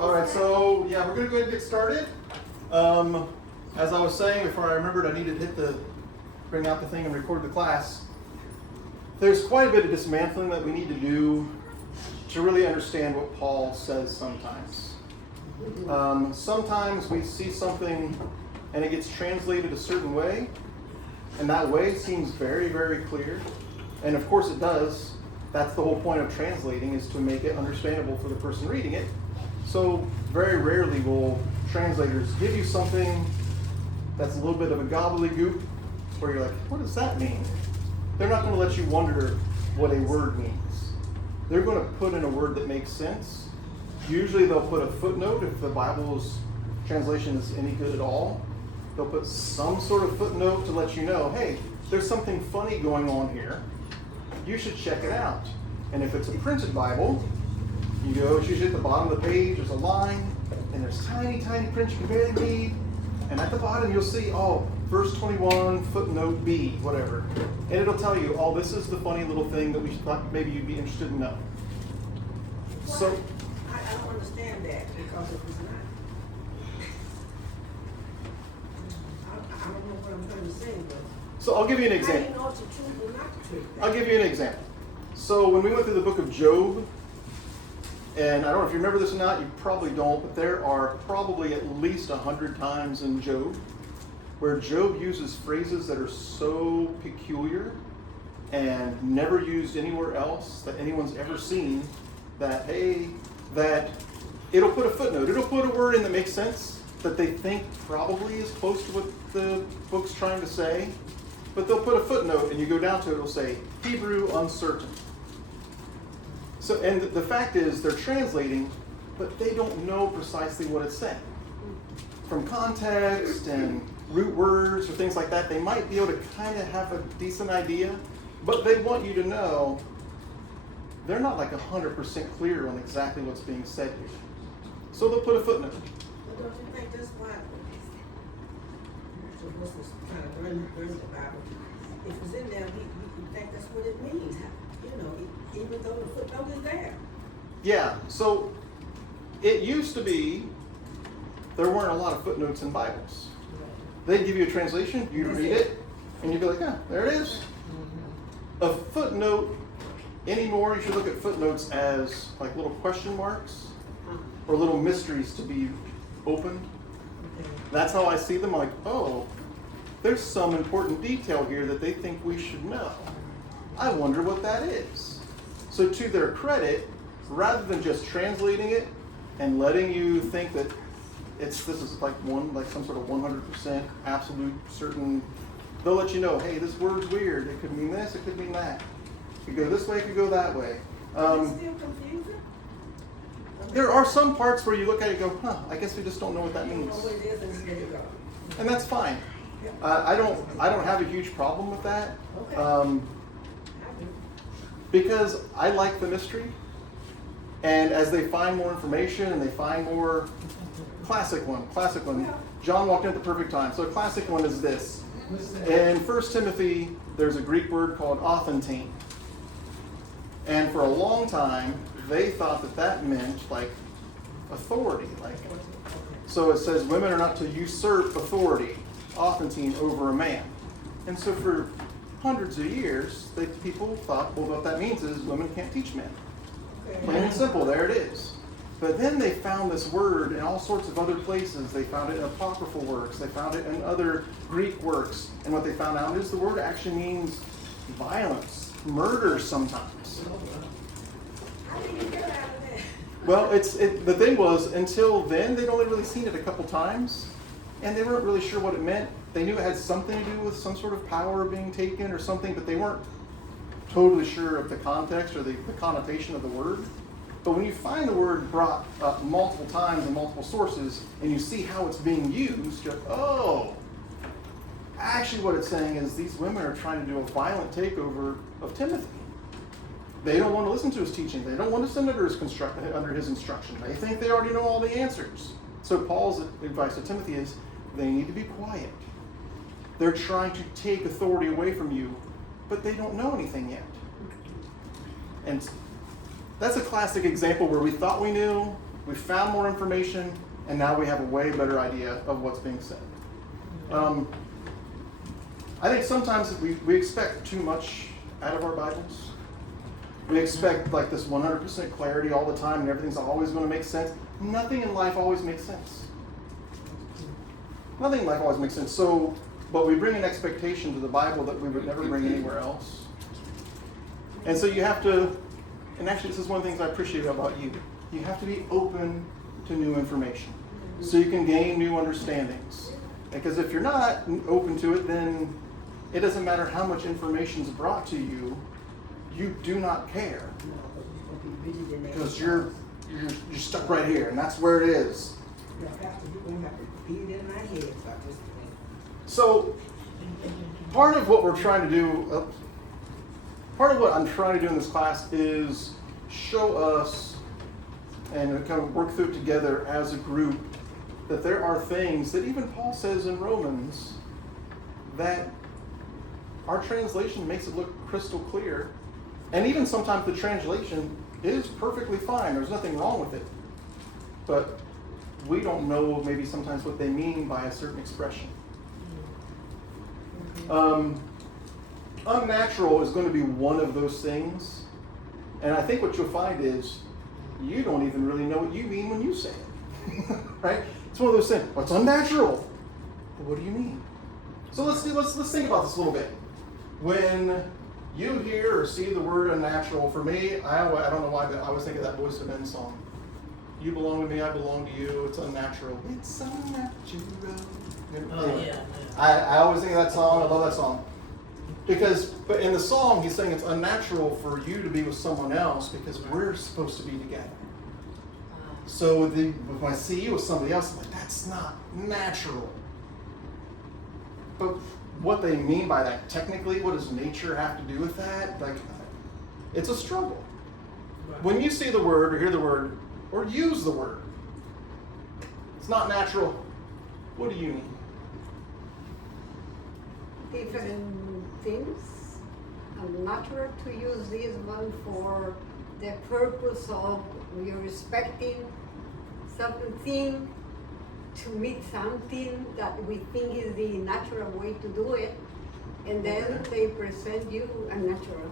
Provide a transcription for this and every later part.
All right, so yeah, we're going to go ahead and get started. As I was saying before, I remembered I needed to bring out the thing and record the class. There's quite a bit of dismantling that we need to do to really understand what Paul says sometimes. Sometimes we see something and it gets translated a certain way, and that way seems very, very clear. And of course it does. That's the whole point of translating, is to make it understandable for the person reading it. So very rarely will translators give you something that's a little bit of a gobbledygook where you're like, what does that mean? They're not going to let you wonder what a word means. They're going to put in a word that makes sense. Usually they'll put a footnote if the Bible's translation is any good at all. They'll put some sort of footnote to let you know, hey, there's something funny going on here. You should check it out. And if it's a printed Bible, you go, it's usually at the bottom of the page, there's a line, and there's tiny, tiny print you can barely read. And at the bottom you'll see, verse 21, footnote B, whatever. And it'll tell you, this is the funny little thing that we thought maybe you'd be interested in knowing. Well, So I don't understand that, because if it's not, I don't know what I'm trying to say, but So I'll give you an how do example. you know it's the truth or not the truth? I'll give you an example. So when we went through the book of Job, and I don't know if you remember this or not, you probably don't, but there are probably at least 100 times in Job where Job uses phrases that are so peculiar and never used anywhere else that anyone's ever seen, that it'll put a footnote, it'll put a word in that makes sense, that they think probably is close to what the book's trying to say, but they'll put a footnote and you go down to it, it'll say, Hebrew uncertain. So, and the fact is, they're translating, but they don't know precisely what it's saying. From context and root words or things like that, they might be able to kind of have a decent idea, but they want you to know they're not like 100% clear on exactly what's being said here. So they'll put a footnote. But don't you think that's why? So this is trying to learn the Bible. If it's in there, we think that's what it means. Even though the footnote is there. Yeah, so it used to be there weren't a lot of footnotes in Bibles. They'd give you a translation, you'd read it, and you'd be like, there it is. A footnote anymore, you should look at footnotes as like little question marks or little mysteries to be opened. That's how I see them. I'm like, there's some important detail here that they think we should know. I wonder what that is. So to their credit, rather than just translating it and letting you think that this is like some sort of 100% absolute certain, they'll let you know, hey, this word's weird. It could mean this, it could mean that. It could go this way, it could go that way. It's still confusing. There are some parts where you look at it and go, I guess we just don't know what that means. You know what it is, and there you go. And that's fine. I don't have a huge problem with that. Okay. Because I like the mystery, and as they find more information and they find more, classic one. John walked in at the perfect time. So a classic one is this. In 1 Timothy, there's a Greek word called authentine. And for a long time, they thought that meant like authority. So it says women are not to usurp authority, authentine, over a man. And so for hundreds of years, people thought, what that means is women can't teach men. Okay. Plain and simple, there it is. But then they found this word in all sorts of other places. They found it in apocryphal works. They found it in other Greek works. And what they found out is the word actually means violence, murder sometimes. How did you get out of that? Well, the thing was, until then, they'd only really seen it a couple times. And they weren't really sure what it meant. They knew it had something to do with some sort of power being taken or something, but they weren't totally sure of the context or the connotation of the word. But when you find the word brought up multiple times in multiple sources, and you see how it's being used, you're like, actually what it's saying is these women are trying to do a violent takeover of Timothy. They don't want to listen to his teaching. They don't want to send under his instruction. They think they already know all the answers. So Paul's advice to Timothy is, they need to be quiet. They're trying to take authority away from you, but they don't know anything yet. And that's a classic example where we thought we knew, we found more information, and now we have a way better idea of what's being said. I think sometimes we expect too much out of our Bibles. We expect like this 100% clarity all the time, and everything's always going to make sense. Nothing in life always makes sense. Nothing in life always makes sense. So, but we bring an expectation to the Bible that we would never bring anywhere else. And so you have to, and actually this is one of the things I appreciate about you. You have to be open to new information so you can gain new understandings. Because if you're not open to it, then it doesn't matter how much information is brought to you, you do not care. Because you're stuck right here, and that's where it is. So, part of what we're trying to do, part of what I'm trying to do in this class is show us and kind of work through it together as a group that there are things that even Paul says in Romans that our translation makes it look crystal clear. And even sometimes the translation is perfectly fine. There's nothing wrong with it. But we don't know maybe sometimes what they mean by a certain expression. Unnatural is going to be one of those things. And I think what you'll find is you don't even really know what you mean when you say it. Right? It's one of those things. What's unnatural? What do you mean? So let's think about this a little bit. When you hear or see the word unnatural, for me, I don't know why, but I always think of that Boyz II Men song. You belong to me, I belong to you. It's unnatural. It's unnatural. Yeah. I always think of that song. I love that song. But in the song, he's saying it's unnatural for you to be with someone else because we're supposed to be together. So when I see you with somebody else, I'm like, that's not natural. But what they mean by that, technically, what does nature have to do with that? Like, it's a struggle. Right. When you see the word or hear the word or use the word, it's not natural. What do you mean? Different things. Unnatural to use this one for the purpose of we are respecting something to meet something that we think is the natural way to do it, and then they present you unnatural.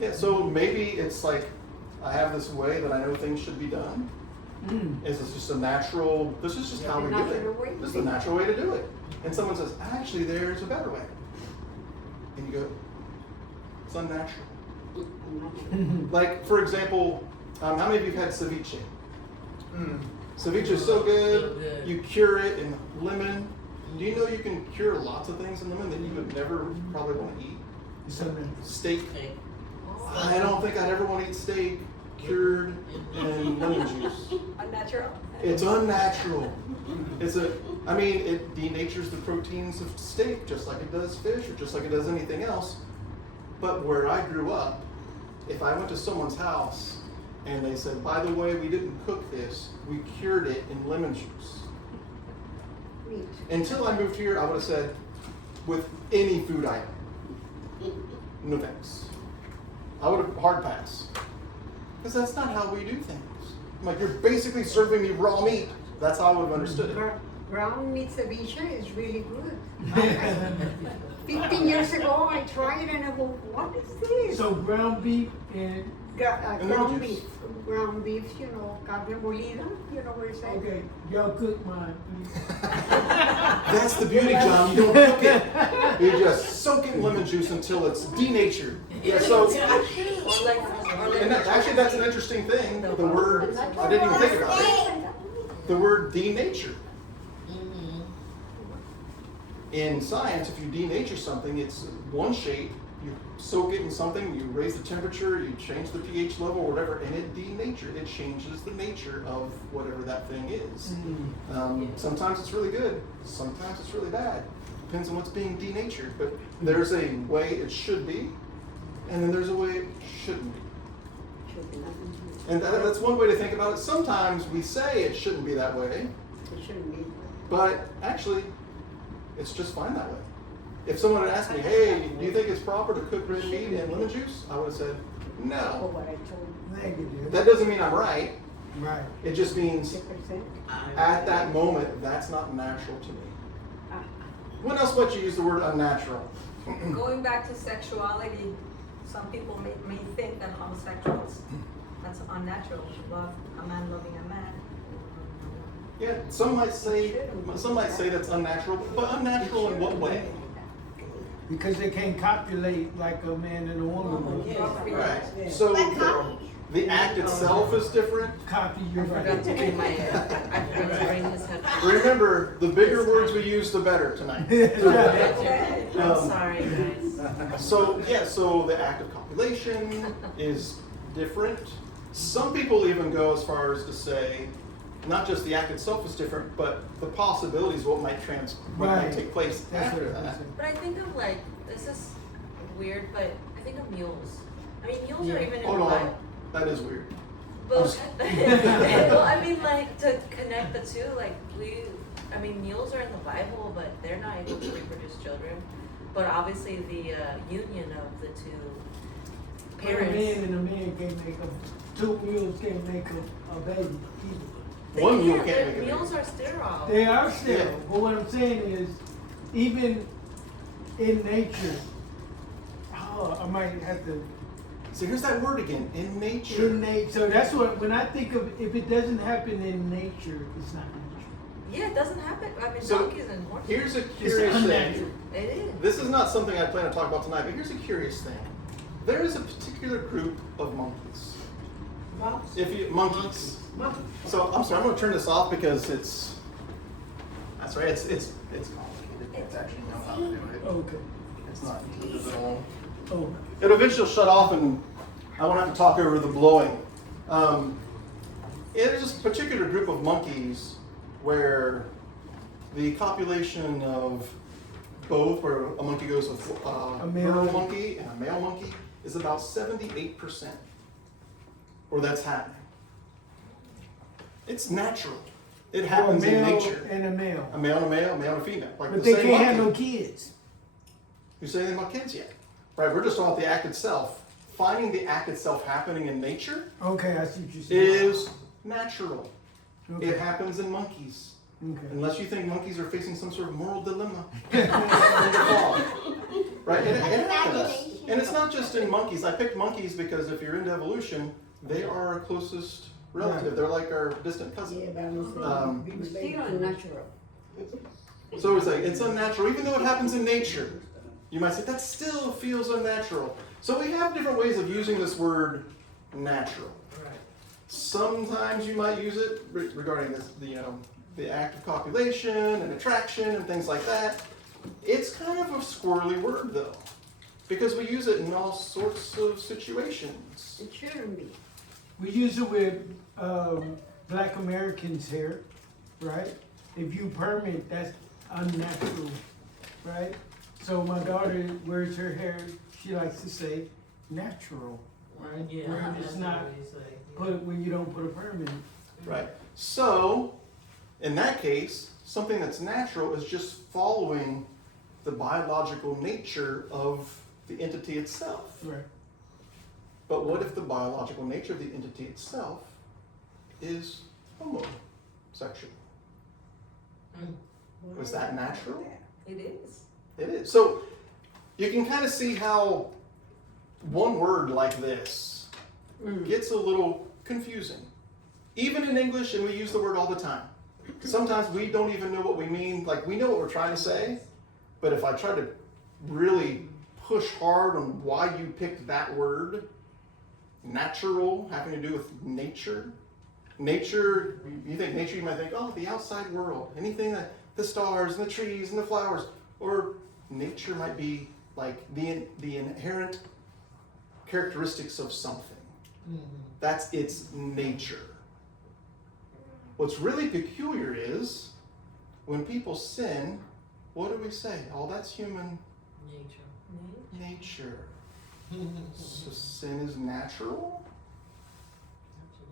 Yeah, so maybe it's like, I have this way that I know things should be done. Is this just a natural, this is just how we do Natural way. it. This is the natural way to do it. And someone says, actually, there's a better way. And you go, it's unnatural. Unnatural. Like, for example, how many of you have had ceviche? Ceviche is so good. You cure it in lemon. Do you know you can cure lots of things in lemon that you would never probably want to eat? Steak. I don't think I'd ever want to eat steak cured in lemon juice. Unnatural. It's unnatural. It denatures the proteins of steak just like it does fish or just like it does anything else. But where I grew up, if I went to someone's house and they said, by the way, we didn't cook this, we cured it in lemon juice. Meat. Until I moved here, I would have said, with any food item, no thanks. I would have hard pass. Because that's not how we do things. I'm like, you're basically serving me raw meat. That's how I would have understood it. Ground meat ceviche is really good. 15 years ago, I tried and I go, what is this? So ground beef and Ground beef, carne molida, what it's like. okay, y'all cook mine, please. That's the beauty, John. You don't cook it. You just soak it in lemon juice until it's denatured. Yeah, so, actually that's an interesting thing. The word, I didn't even think about it. The word denatured. In science, if you denature something, it's one shape. You soak it in something, you raise the temperature, you change the pH level or whatever, and it denatured. It changes the nature of whatever that thing is. Sometimes it's really good, sometimes it's really bad. Depends on what's being denatured. But there's a way it should be, and then there's a way it shouldn't be. And that's one way to think about it. Sometimes we say it shouldn't be that way, It shouldn't be. but actually, it's just fine that way. If someone had asked me, hey, do you think it's proper to cook red meat in lemon juice? I would have said, For no. what I told you. Negative. That doesn't mean I'm right. Right. It just means 50%. at that moment, that's not natural to me. When else would you use the word unnatural? Going back to sexuality, some people may think that homosexuals, that's unnatural, to love a man loving a man. Yeah, some might say that's unnatural, but unnatural in what way? Because they can't copulate like a man and a woman. Yeah. Right. So the act itself is different. Copy your I forgot to bring my, I forgot to bring his headphones. Remember, the bigger words we use, the better tonight. I'm sorry, guys. So the act of copulation is different. Some people even go as far as to say, not just the act itself is different, but the possibilities of what might Right. take place That's after what I'm that. saying. But I think of like, this is weird, but I think of mules. I mean, mules Yeah. are even in Hold the on, Bible. that is weird. But, well, I mean, like, to connect the two, like, mules are in the Bible, but they're not able to reproduce children. But obviously, the union of the two But a parents. man and a man can't make a, two mules can't make a baby either. One mule can't, can't their make a baby. mules are sterile. They are still, Yeah. but what I'm saying is, even in nature, I might have to, So here's that word again, in nature. in nature, so that's what, when I think of, if it doesn't happen in nature, it's not nature. Yeah, it doesn't happen. I mean, So, donkeys and horses. Here's a It's curious unnatural. thing. It is. This is not something I plan to talk about tonight, but here's a curious thing. There is a particular group of monkeys. Monkeys. So I'm sorry, I'm gonna turn this off because that's right, it's complicated. It's actually know how to do it. Okay. It's not easy at all. Oh, It'll eventually shut off and I won't have to talk over the blowing. It is a particular group of monkeys where the copulation of both, where a monkey goes with a male girl monkey and a male monkey, is about 78%. Where that's happening. It's natural. It happens a male in nature. and a male. A male and a male, a male and a female. Like But the they same can't have no monkey. kids. You say anything about kids yet? Right, we're just talking about the act itself. Finding the act itself happening in nature Okay, I see what you're saying. is natural. Okay. It happens in monkeys. Okay. Unless you think monkeys are facing some sort of moral dilemma. Right? It happens. And it's not just in monkeys. I picked monkeys because if you're into evolution, they are our closest relative. Right. They're like our distant cousin. Still unnatural. So it's like, it's unnatural, even though it happens in nature. You might say, that still feels unnatural. So we have different ways of using this word natural. Sometimes you might use it regarding this, the act of copulation and attraction and things like that. It's kind of a squirrely word though, because we use it in all sorts of situations. It shouldn't be. We use it with Black Americans here, right? If you permit, that's unnatural, right? So my daughter wears her hair, she likes to say natural, right? Yeah, Where it's that's not what he say, yeah. put when you don't put a permit. Right. So, in that case, something that's natural is just following the biological nature of the entity itself. Right. But what if the biological nature of the entity itself is homosexual? Was that natural? It is. It is. So you can kind of see how one word like this gets a little confusing. Even in English, and we use the word all the time. Sometimes we don't even know what we mean. Like, we know what we're trying to say, but if I try to really push hard on why you picked that word, natural, having to do with nature. Nature, you think nature, you might think, oh, the outside world, anything that the stars and the trees and the flowers. Or nature might be like the inherent characteristics of something. That's its nature. What's really peculiar is when people sin, what do we say? Oh, that's human nature. So sin is natural?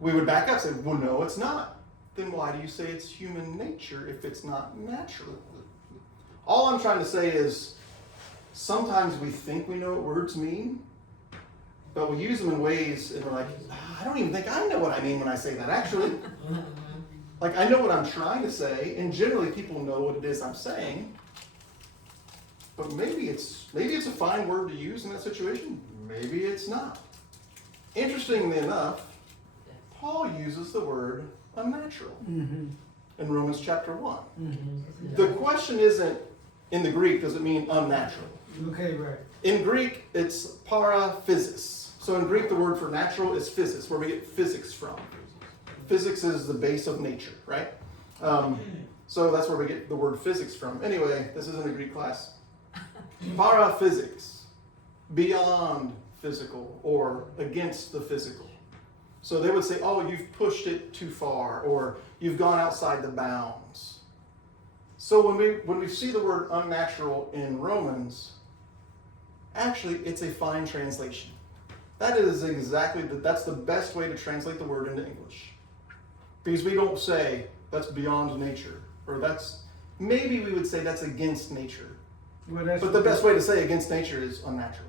We would back up and say, well, no, it's not. Then why do you say it's human nature if it's not natural? All I'm trying to say is sometimes we think we know what words mean, but we use them in ways, and we're like, I don't even think I know what I mean when I say that, actually. Like, I know what I'm trying to say, and generally people know what it is I'm saying, but maybe it's a fine word to use in that situation, maybe it's not. Interestingly enough, Paul uses the word unnatural in Romans chapter 1. The question isn't, in the Greek, does it mean unnatural? Okay, right. In Greek, it's paraphysis. So in Greek, the word for natural is physis, where we get physics from. Physics is the base of nature, right? So that's where we get the word physics from. Anyway, this isn't a Greek class. Paraphysics, beyond physical or against the physical. So they would say, oh, you've pushed it too far, or you've gone outside the bounds. So when we see the word unnatural in Romans, actually it's a fine translation. That is that's the best way to translate the word into English. Because we don't say that's beyond nature, or maybe we would say that's against nature. But the best way to say against nature is unnatural.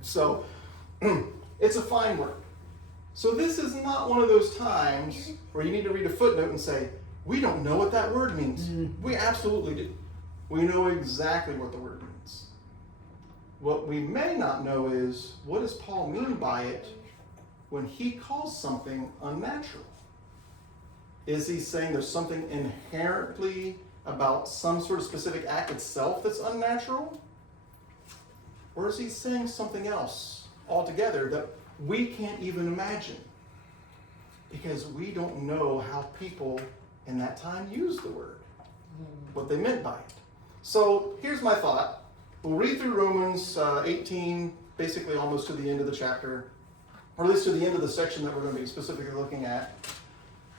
So it's a fine word. So this is not one of those times where you need to read a footnote and say, we don't know what that word means. We absolutely do. We know exactly what the word means. What we may not know is, what does Paul mean by it when he calls something unnatural? Is he saying there's something inherently about some sort of specific act itself that's unnatural? Or is he saying something else altogether that we can't even imagine? Because we don't know how people in that time used the word, what they meant by it. So here's my thought. We'll read through Romans 18, basically almost to the end of the chapter, or at least to the end of the section that we're going to be specifically looking at.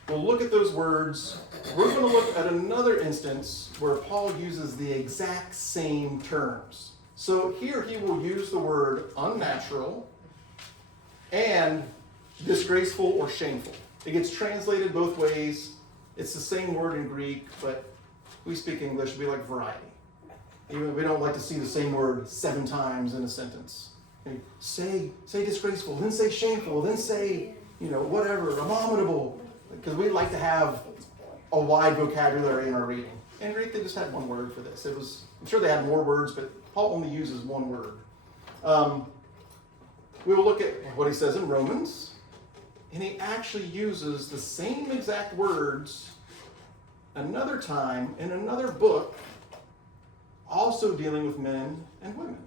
We'll look at those words. We're going to look at another instance where Paul uses the exact same terms. So here he will use the word unnatural and disgraceful or shameful. It gets translated both ways. It's the same word in Greek, but we speak English, we like variety. Even we don't like to see the same word 7 times in a sentence. Say disgraceful, then say shameful, then say, whatever, abominable. Because we like to have a wide vocabulary in our reading. In Greek, they just had one word for this. I'm sure they had more words, but Paul only uses one word. We will look at what he says in Romans, and he actually uses the same exact words another time in another book, also dealing with men and women.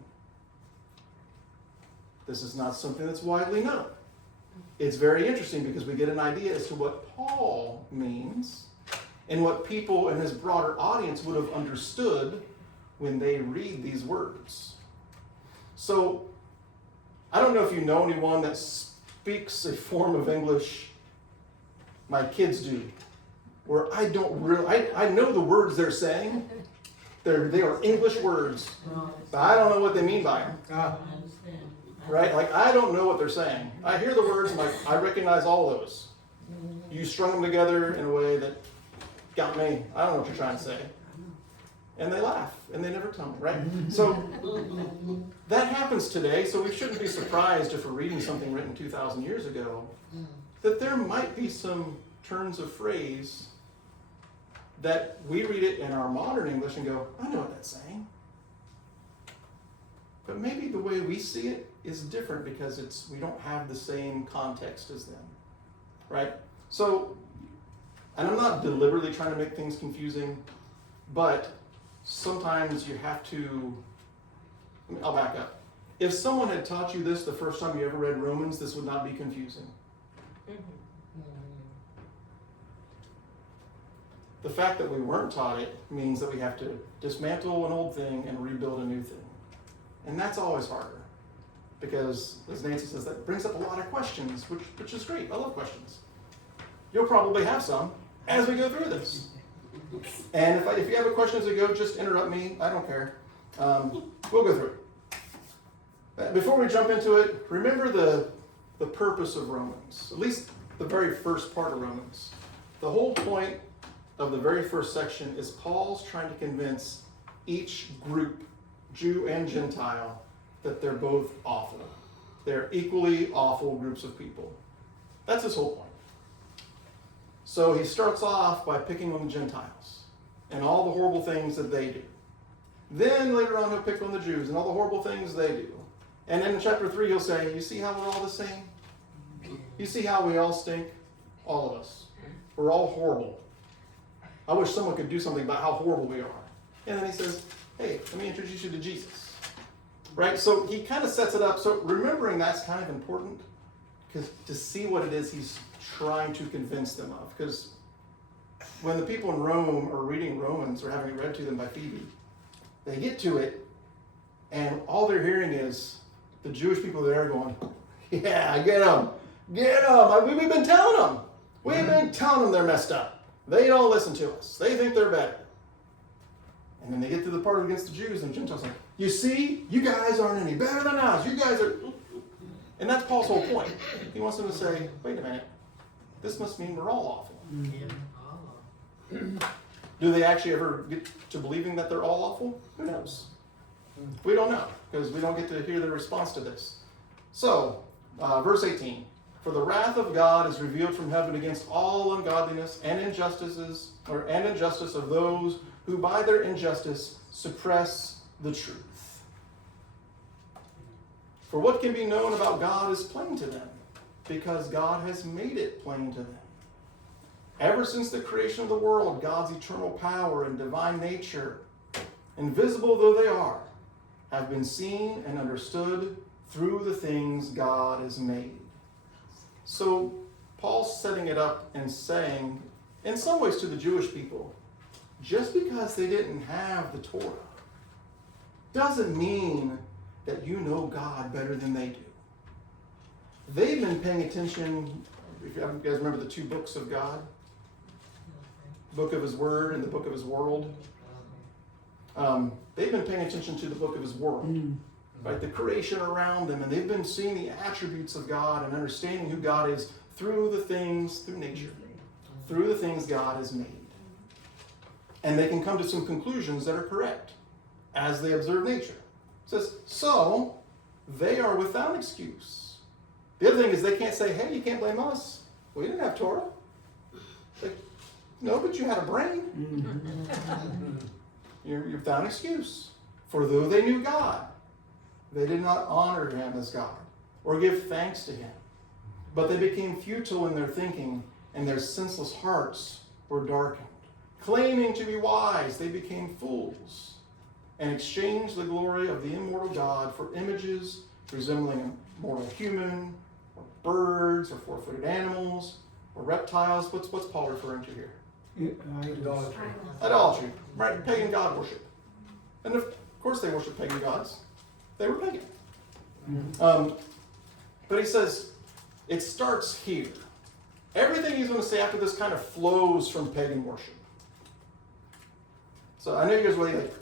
This is not something that's widely known. It's very interesting because we get an idea as to what Paul means and what people in his broader audience would have understood when they read these words. So, I don't know if you know anyone that speaks a form of English, my kids do, where I don't really, I know the words they're saying. They are English words, but I don't know what they mean by them. Right? Like, I don't know what they're saying. I hear the words, and I recognize all those. You strung them together in a way that got me. I don't know what you're trying to say. And they laugh, and they never tell me, right? So, that happens today, so we shouldn't be surprised if we're reading something written 2,000 years ago, that there might be some turns of phrase that we read it in our modern English and go, I know what that's saying. But maybe the way we see it is different because we don't have the same context as them, right? So, and I'm not deliberately trying to make things confusing, but sometimes you have to, I'll back up. If someone had taught you this the first time you ever read Romans, this would not be confusing. The fact that we weren't taught it means that we have to dismantle an old thing and rebuild a new thing. And that's always harder. Because, as Nancy says, that brings up a lot of questions, which is great. I love questions. You'll probably have some as we go through this. And if you have a question as we go, just interrupt me. I don't care. We'll go through it. Before we jump into it, remember the purpose of Romans. At least the very first part of Romans. The whole point of the very first section is Paul's trying to convince each group, Jew and Gentile, that they're both awful. They're equally awful groups of people. That's his whole point. So he starts off by picking on the Gentiles and all the horrible things that they do. Then later on he'll pick on the Jews and all the horrible things they do. And then in chapter 3 he'll say, you see how we're all the same? You see how we all stink? All of us. We're all horrible. I wish someone could do something about how horrible we are. And then he says, hey, let me introduce you to Jesus. Right? So he kind of sets it up. So remembering that's kind of important because to see what it is he's trying to convince them of. Because when the people in Rome are reading Romans or having it read to them by Phoebe, they get to it and all they're hearing is the Jewish people there going, yeah, get them. Get them. We've been telling them. We've been telling them they're messed up. They don't listen to us. They think they're better. And then they get to the part against the Jews, and the Gentiles are like, you see, you guys aren't any better than us. You guys are... And that's Paul's whole point. He wants them to say, wait a minute, this must mean we're all awful. Do they actually ever get to believing that they're all awful? Who knows? We don't know, because we don't get to hear their response to this. So, verse 18. For the wrath of God is revealed from heaven against all ungodliness and injustice of those who by their injustice suppress the truth. For what can be known about God is plain to them, because God has made it plain to them. Ever since the creation of the world, God's eternal power and divine nature, invisible though they are, have been seen and understood through the things God has made. So Paul's setting it up and saying, in some ways to the Jewish people, just because they didn't have the Torah doesn't mean that you know God better than they do. They've been paying attention, if you guys remember the two books of God, the book of his word and the book of his world. They've been paying attention to the book of his world. Right, the creation around them, and they've been seeing the attributes of God and understanding who God is through nature, through the things God has made. And they can come to some conclusions that are correct as they observe nature. It says, so they are without excuse. The other thing is they can't say, hey, you can't blame us. We didn't have Torah. Like, no, but you had a brain. You're without excuse. For though they knew God, they did not honor him as God or give thanks to him. But they became futile in their thinking, and their senseless hearts were darkened. Claiming to be wise, they became fools and exchanged the glory of the immortal God for images resembling a mortal human, or birds, or four-footed animals, or reptiles. What's Paul referring to here? Idolatry. Idolatry, right? Pagan god worship. And of course they worship pagan gods. They were pagan. But he says, it starts here. Everything he's going to say after this kind of flows from pagan worship. So I know you guys are really like,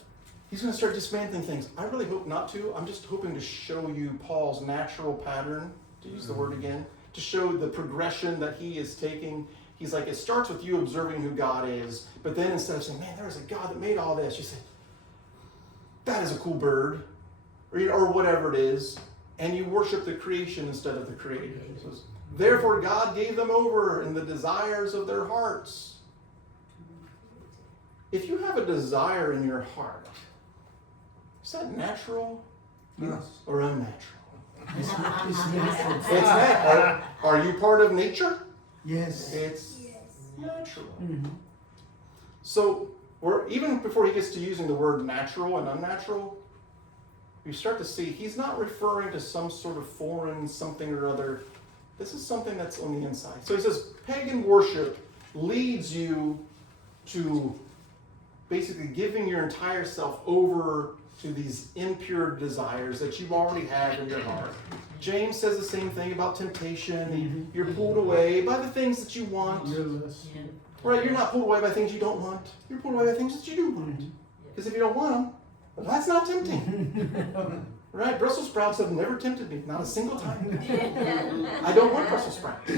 he's going to start dismantling things. I really hope not to. I'm just hoping to show you Paul's natural pattern, to use the word again, to show the progression that he is taking. He's like, it starts with you observing who God is, but then instead of saying, man, there is a God that made all this, you say, that is a cool bird. Or whatever it is, and you worship the creation instead of the creator. It says, therefore God gave them over in the desires of their hearts. If you have a desire in your heart, is that natural or unnatural? It's natural. It's natural. Are you part of nature? Yes. It's natural. So even before he gets to using the word natural and unnatural, you start to see he's not referring to some sort of foreign something or other. This is something that's on the inside. So he says pagan worship leads you to basically giving your entire self over to these impure desires that you already have in your heart. James says the same thing about temptation. You're pulled away by the things that you want. Right? You're not pulled away by things you don't want. You're pulled away by things that you do want. Because if you don't want them, well, that's not tempting. Right? Brussels sprouts have never tempted me, not a single time. I don't want Brussels sprouts.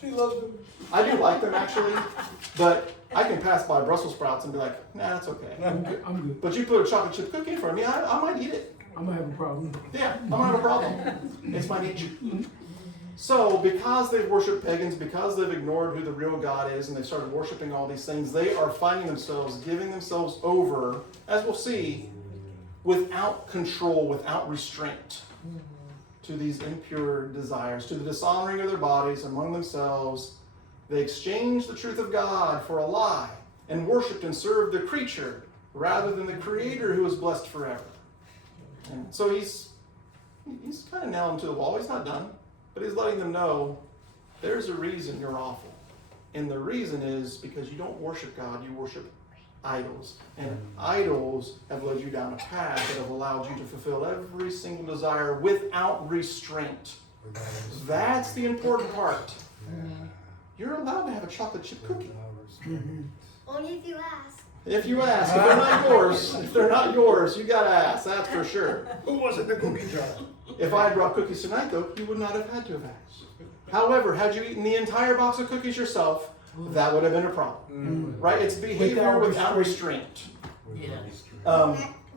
She loves them. I do like them actually, but I can pass by Brussels sprouts and be like, nah, that's okay. I'm good. But you put a chocolate chip cookie in front of me, I might eat it. I'm gonna have a problem. Yeah, I'm gonna have a problem. It's my nature. So, because they've worshipped pagans, because they've ignored who the real God is, and they started worshiping all these things, they are finding themselves giving themselves over, as we'll see, without control, without restraint, to these impure desires, to the dishonoring of their bodies among themselves. They exchanged the truth of God for a lie, and worshipped and served the creature rather than the Creator who is blessed forever. And so he's kind of nailing them to the wall. He's not done. But he's letting them know there's a reason you're awful. And the reason is because you don't worship God, you worship idols. And idols have led you down a path that have allowed you to fulfill every single desire without restraint. That's the important part. You're allowed to have a chocolate chip cookie. Only if you ask. If you ask, if they're not yours, you gotta ask, that's for sure. Who was in the cookie jar? If I had brought cookies tonight, though, you would not have had to have asked. However, had you eaten the entire box of cookies yourself, that would have been a problem. Right? It's behavior without restraint. Yeah.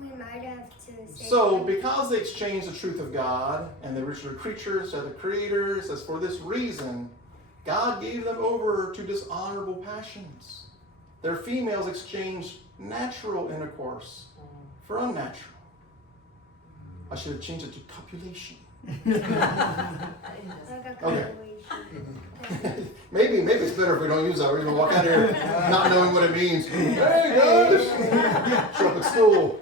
We might have to say. So, because they exchanged the truth of God, and they worshiped creatures to the Creator, it says, for this reason, God gave them over to dishonorable passions. Their females exchanged natural intercourse for unnatural. I should have changed it to copulation. Like a Okay. compilation. maybe it's better if we don't use that. We're going to walk out here not knowing what it means. Hey guys! Show up at school.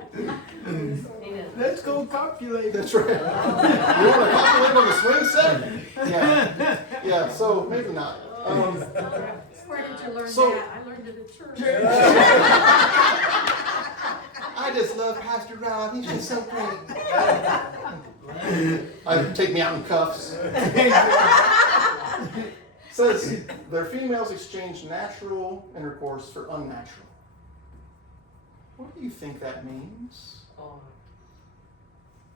Let's go copulate. That's right. You want to copulate on the swing set? Yeah. Yeah, so maybe not. Where did you learn So- that? I learned it at church. I just love Pastor Rob. He's just so great. Take me out in cuffs. Says their females exchanged natural intercourse for unnatural. What do you think that means? Oh,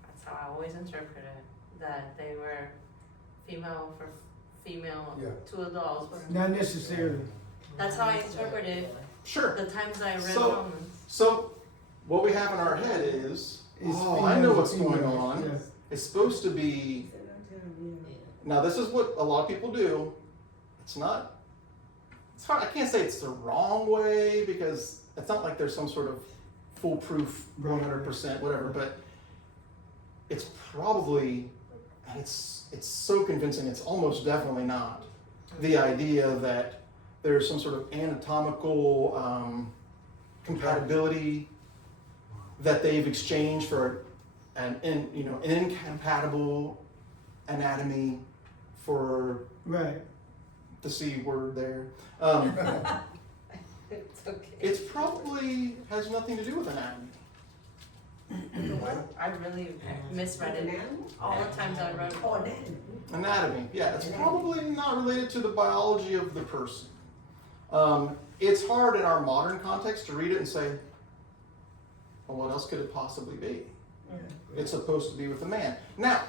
that's how I always interpret it. That they were female for female Yeah. to adults. But Not necessarily. that's how I interpreted Sure. the times I read So- Romans. So, what we have in our head is, It's I know females, what's going females, on. yeah. It's supposed to be. Now, this is what a lot of people do. It's not. It's hard. I can't say it's the wrong way because it's not like there's some sort of foolproof 100% whatever. But it's probably, and it's so convincing. It's almost definitely not the idea that there's some sort of anatomical compatibility that they've exchanged for an incompatible anatomy for Right. the C word there. It's okay. It's probably has nothing to do with anatomy. I really misread An it animal? all the times I read it. Oh, an animal. Anatomy, yeah, it's probably not related to the biology of the person. It's hard in our modern context to read it and say, well, what else could it possibly be? It's supposed to be with a man. Now,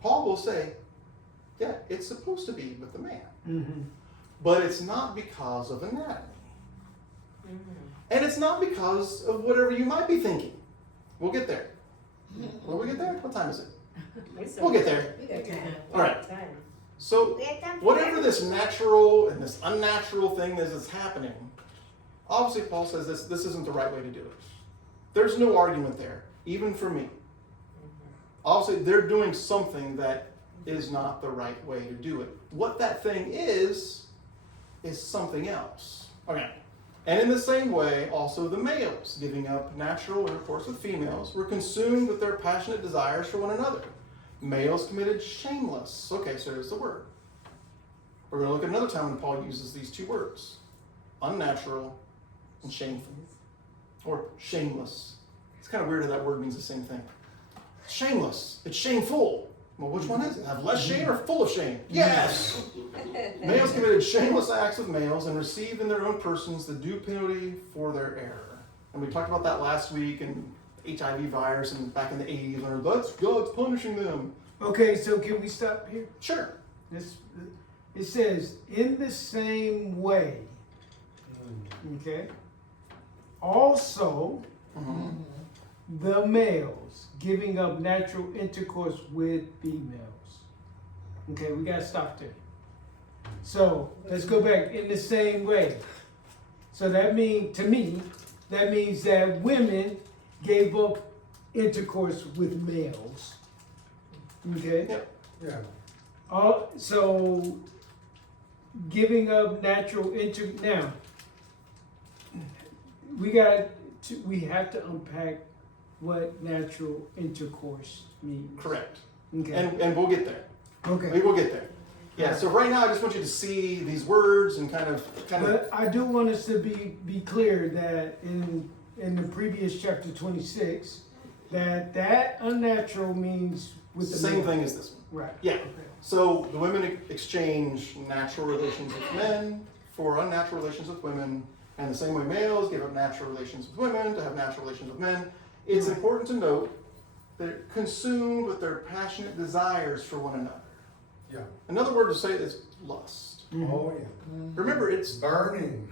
Paul will say, yeah, it's supposed to be with a man. Mm-hmm. But it's not because of anatomy. Mm-hmm. And it's not because of whatever you might be thinking. We'll get there. Will we get there? What time is it? We'll get there. We got time. All right. So, We have time for whatever this natural and this unnatural thing is happening, obviously Paul says this isn't the right way to do it. There's no argument there, even for me. Obviously, they're doing something that is not the right way to do it. What that thing is something else. Okay. And in the same way, also the males, giving up natural intercourse with females, were consumed with their passionate desires for one another. Males committed shameless. Okay, so there's the word. We're going to look at another time when Paul uses these two words. Unnatural and shameful. Or shameless. It's kind of weird how that word means the same thing. Shameless. It's shameful. Well, which one is it? Have less shame or full of shame? Yes! Males committed shameless acts with males and received in their own persons the due penalty for their error. And we talked about that last week and HIV virus and back in the 80s when that's God's punishing them. Okay, so can we stop here? Sure. It says, in the same way, okay, also the males giving up natural intercourse with females. Okay, we gotta stop there. So let's go back in the same way. So that means, to me, that means that women gave up intercourse with males. Okay? Yep. Yeah. So giving up natural now we have to unpack what natural intercourse means. Correct. Okay. And we'll get there. We Okay. will get there. Yeah, so right now I just want you to see these words and kind of But I do want us to be clear that in the previous chapter 26, that unnatural means with the same male. thing as this one. Right. Yeah. Okay. So the women exchange natural relations with men for unnatural relations with women, and the same way males give up natural relations with women to have natural relations with men. It's important to note they're consumed with their passionate desires for one another. Yeah. Another word to say is lust. Oh, yeah. Remember, it's Burning.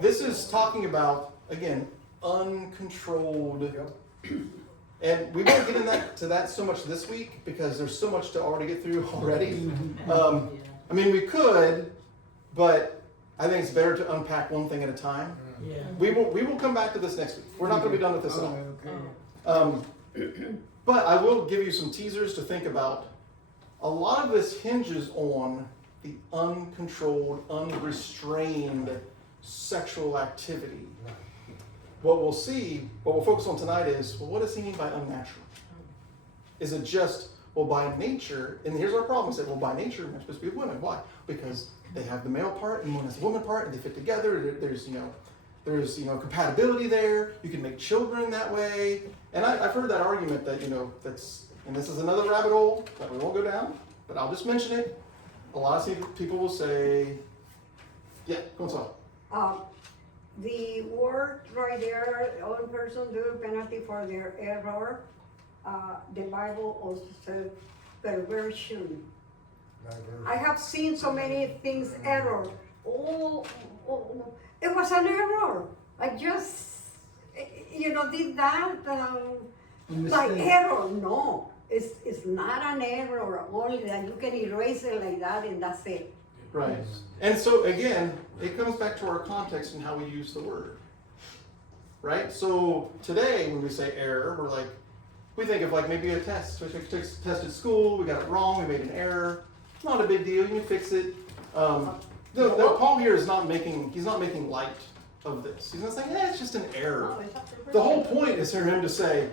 this is talking about, again, uncontrolled. Yep. And we won't get into that so much this week because there's so much to already get through already. I mean, we could, but I think it's better to unpack one thing at a time. Yeah. We will come back to this next week. We're not going to be done with this at all. Okay. But I will give you some teasers to think about. A lot of this hinges on the uncontrolled, unrestrained sexual activity. What we'll focus on tonight is, well, what does he mean by unnatural? Is it just, well, by nature, and here's our problem, say, well, by nature, we're supposed to be with women. Why? Because they have the male part and one has the woman part, and they fit together. There's compatibility there. You can make children that way. And I've heard that argument that, and this is another rabbit hole that we won't go down, but I'll just mention it. A lot of people will say, yeah, go on. The word right there, all person due penalty for their error, the Bible also says perversion. I have seen so many things error. Oh, it was an error. I just, did that. Like Mistake. error, no. It's not an error, only that you can erase it like that and that's it. Right. And so again, it comes back to our context and how we use the word. Right? So today when we say error, we think of maybe a test. We took a test at school, we got it wrong, we made an error. Not a big deal, you can fix it. Paul here is he's not making light of this. He's not saying, it's just an error. No, it's not perversion. The whole point is for him to say,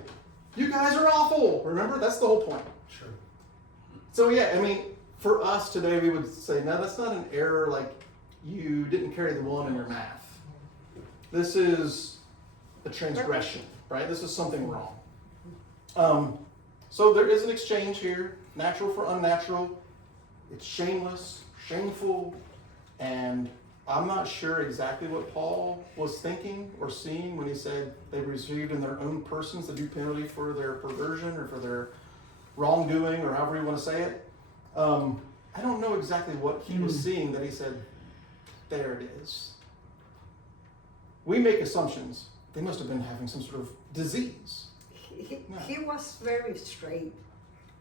you guys are awful. Remember? That's the whole point. Sure. So yeah, for us today, we would say, no, that's not an error like you didn't carry the one in your math. This is a transgression, right? This is something wrong. So there is an exchange here, natural for unnatural. It's shameless, shameful, and I'm not sure exactly what Paul was thinking or seeing when he said they received in their own persons the due penalty for their perversion or for their wrongdoing or however you want to say it. I don't know exactly what he was seeing that he said, there it is. We make assumptions. They must have been having some sort of disease. He was very straight.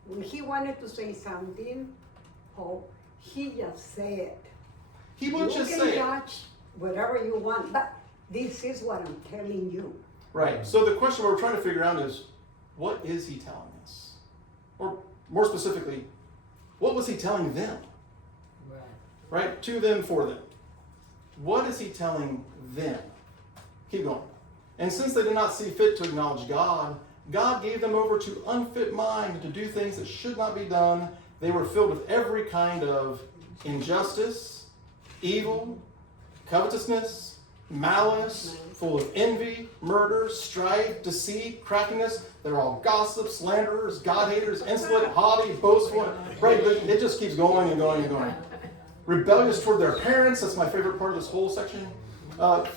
When he wanted to say something, he just said. He would just You say can it. judge whatever you want, but this is what I'm telling you. Right. So the question we're trying to figure out is, what is he telling us? Or more specifically, what was he telling them? Right? To them, for them. What is he telling them? Keep going. And since they did not see fit to acknowledge God, God gave them over to unfit mind to do things that should not be done. They were filled with every kind of injustice, evil, covetousness, malice, full of envy, murder, strife, deceit, craftiness. They're all gossips, slanderers, God-haters, insolent, haughty, boastful. Right? It just keeps going and going and going. Rebellious toward their parents. That's my favorite part of this whole section.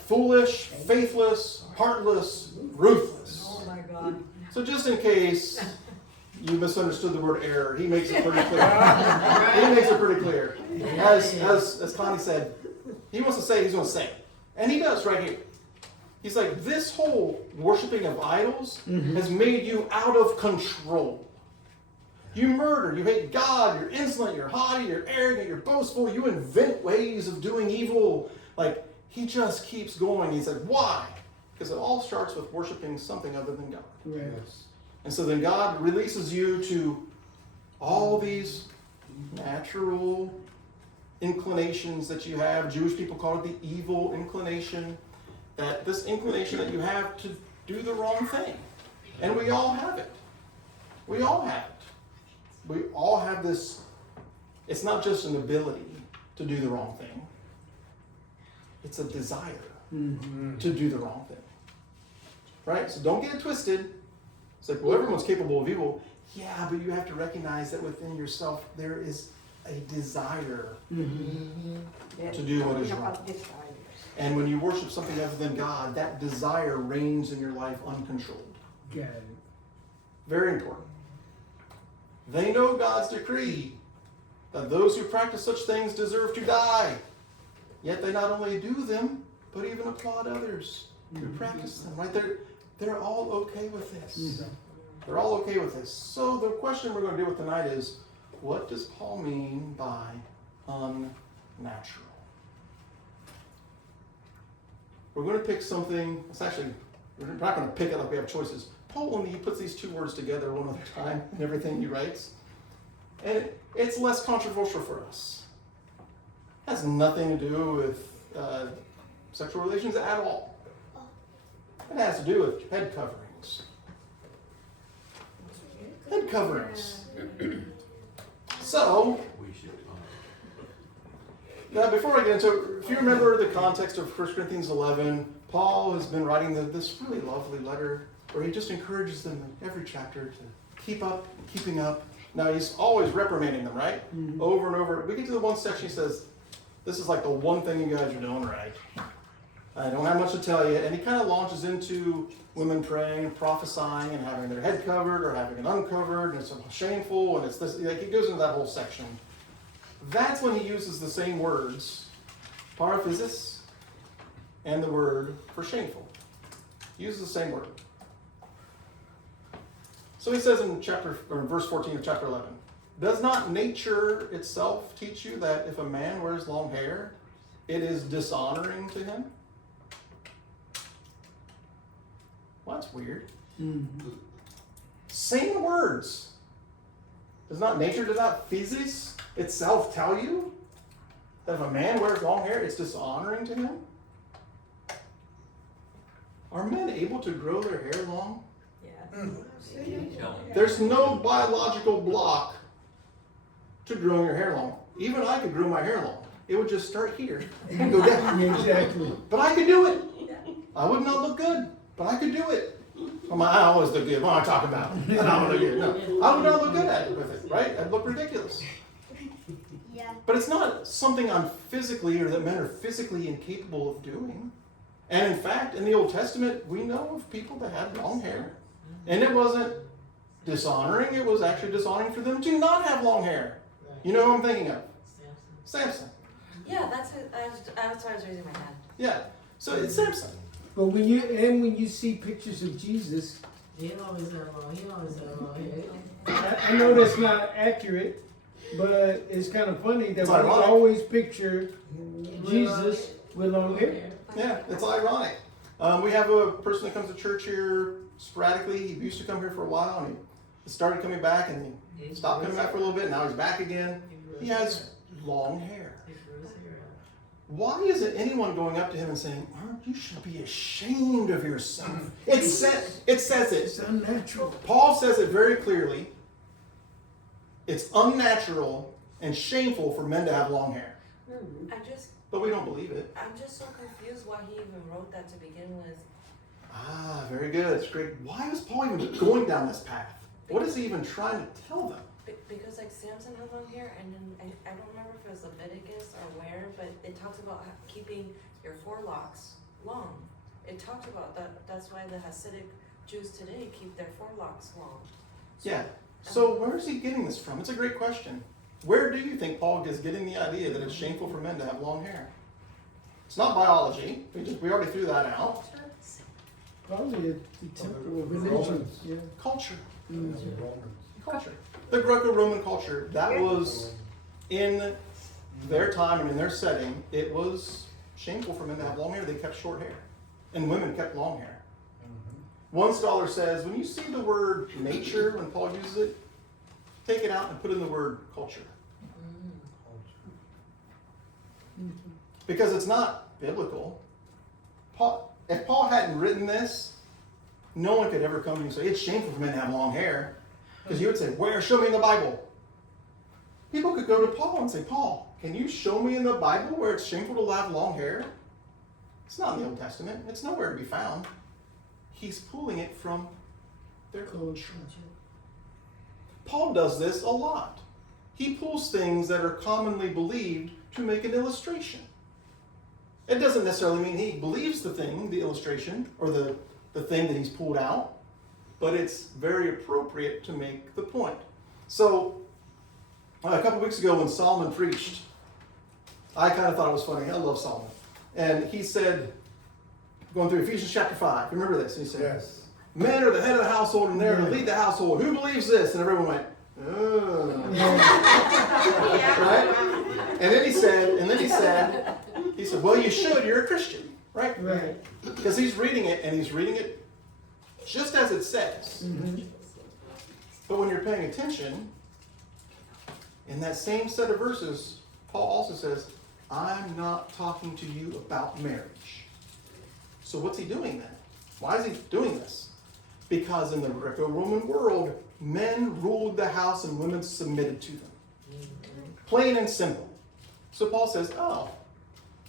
Foolish, faithless, heartless, ruthless. Oh my God. So just in case you misunderstood the word error, he makes it pretty clear. He makes it pretty clear. As Connie said, he wants to say it, he's going to say it. And he does right here. He's like, this whole worshiping of idols has made you out of control. You murder, you hate God, you're insolent, you're haughty, you're arrogant, you're boastful, you invent ways of doing evil. Like, he just keeps going. He's like, why? Because it all starts with worshiping something other than God. Right. And so then God releases you to all these natural inclinations that you have. Jewish people call it the evil inclination. That this inclination that you have to do the wrong thing. And we all have it. We all have it. We all have this. It's not just an ability to do the wrong thing. It's a desire to do the wrong thing. Right? So don't get it twisted. It's like, well, everyone's capable of evil. Yeah, but you have to recognize that within yourself there is a desire to do what is wrong. And when you worship something other than God, that desire reigns in your life uncontrolled. Got it. Very important. They know God's decree that those who practice such things deserve to die. Yet they not only do them, but even applaud others who practice them. Right? They're all okay with this. They're all okay with this. So the question we're going to deal with tonight is, what does Paul mean by unnatural? We're going to pick something. It's actually, we're not going to pick it like we have choices. Paul only puts these two words together one at a time in everything he writes. And it's less controversial for us. It has nothing to do with sexual relations at all. It has to do with head coverings. Head coverings. So, now before I get into it, if you remember the context of 1 Corinthians 11, Paul has been writing this really lovely letter where he just encourages them in every chapter to keeping up. Now he's always reprimanding them, right? Over and over. We get to the one section, he says, this is like the one thing you guys are doing right. I don't have much to tell you. And he kind of launches into women praying and prophesying and having their head covered or having it uncovered, and it's shameful, and it's this, like, he goes into that whole section. That's when he uses the same words, paraphysis, and the word for shameful. He uses the same word. So he says in verse 14 of chapter 11, does not nature itself teach you that if a man wears long hair, it is dishonoring to him? Well, that's weird. Same words. Does not physis itself tell you that if a man wears long hair, it's dishonoring to him? Are men able to grow their hair long? There's no biological block to growing your hair long. Even I could grow my hair long. It would just start here and go down. Exactly. But I could do it. I would not look good, but I could do it. I always look good. What am I talking about? I don't look good. No, I would not look good at it with it, right? I'd look ridiculous. Yeah. But it's not something I'm physically or that men are physically incapable of doing. And in fact, in the Old Testament, we know of people that had long hair. And it wasn't dishonoring. It was actually dishonoring for them to not have long hair. You know who I'm thinking of? Samson. Yeah, that's why I was raising my hand. Yeah. So it's Samson. But when you see pictures of Jesus, He always had long hair. I know that's not accurate, but it's kind of funny that It's we ironic. always picture Jesus with long hair. Yeah, it's ironic. We have a person that comes to church here sporadically. He used to come here for a while, and he started coming back, and he stopped coming back for a little bit. Now he's back again. He has long hair. Why isn't anyone going up to him and saying, "You should be ashamed of yourself"? It says it. It's unnatural. Paul says it very clearly. It's unnatural and shameful for men to have long hair. But we don't believe it. I'm just so confused why he even wrote that to begin with. Ah, very good. It's great. Why is Paul even going down this path? What is he even trying to tell them? Because like Samson had long hair, and then I don't remember if it was Leviticus or where, but it talks about keeping your forelocks long. It talked about that. That's why the Hasidic Jews today keep their forelocks long. Yeah. So where is he getting this from? It's a great question. Where do you think Paul is getting the idea that it's shameful for men to have long hair? It's not biology. We already threw that out. Probably the temple of religion. Romans. Yeah. Culture. That's the Romans. Culture. The Greco-Roman culture, that was in their time and in their setting, it was shameful for men to have long hair. They kept short hair. And women kept long hair. One scholar says, when you see the word nature, when Paul uses it, take it out and put in the word culture. Because it's not biblical. If Paul hadn't written this, no one could ever come to you and say, it's shameful for men to have long hair. Because you would say, where? Show me in the Bible. People could go to Paul and say, Paul, can you show me in the Bible where it's shameful to have long hair? It's not in the Old Testament. It's nowhere to be found. He's pulling it from their culture. Paul does this a lot. He pulls things that are commonly believed to make an illustration. It doesn't necessarily mean he believes the thing, the illustration, or the thing that he's pulled out, but it's very appropriate to make the point. So, a couple weeks ago when Solomon preached, I kind of thought it was funny. I love Solomon. And he said, going through Ephesians chapter 5, remember this? He said, Yes. men are the head of the household and they're to lead the household. Who believes this? And everyone went, oh. Right? And then he said, well, you should. You're a Christian. Right? Right. Because he's reading it, and he's reading it just as it says. Mm-hmm. But when you're paying attention, in that same set of verses, Paul also says, I'm not talking to you about marriage. So what's he doing then? Why is he doing this? Because in the Greco-Roman world, men ruled the house and women submitted to them. Plain and simple. So Paul says, oh,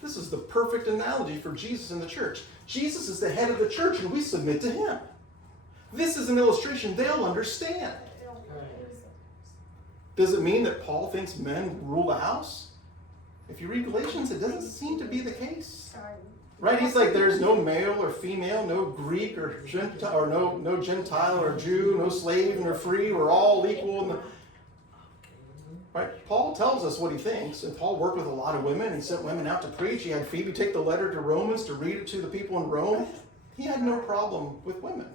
this is the perfect analogy for Jesus and the church. Jesus is the head of the church and we submit to him. This is an illustration they'll understand. Does it mean that Paul thinks men rule the house? If you read Galatians, it doesn't seem to be the case. Right? He's like, there's no male or female, no Greek or Gentile, or no Gentile or Jew, no slave nor free. We're all equal. Right? Paul tells us what he thinks, and Paul worked with a lot of women. He sent women out to preach. He had Phoebe take the letter to Romans to read it to the people in Rome. He had no problem with women.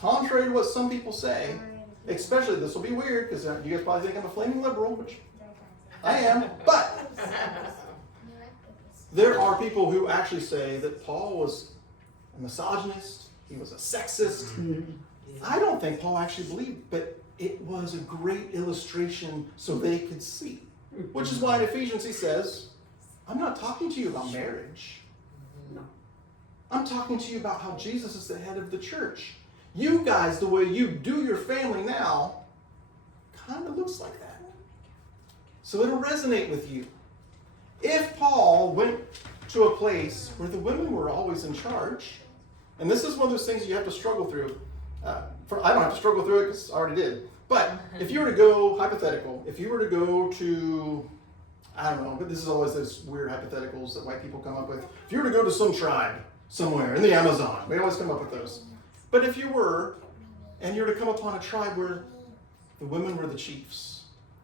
Contrary to what some people say, especially, this will be weird because you guys probably think I'm a flaming liberal, which I am, but there are people who actually say that Paul was a misogynist, he was a sexist. I don't think Paul actually believed, but it was a great illustration so they could see. Which is why in Ephesians he says, I'm not talking to you about marriage. I'm talking to you about how Jesus is the head of the church. You guys, the way you do your family now, kind of looks like that. So it'll resonate with you. If Paul went to a place where the women were always in charge, and this is one of those things you have to struggle through. I don't have to struggle through it because I already did. But if you were to go, hypothetical, if you were to go to, I don't know, but this is always those weird hypotheticals that white people come up with. If you were to go to some tribe somewhere in the Amazon, we always come up with those. But if you were, and you were to come upon a tribe where the women were the chiefs,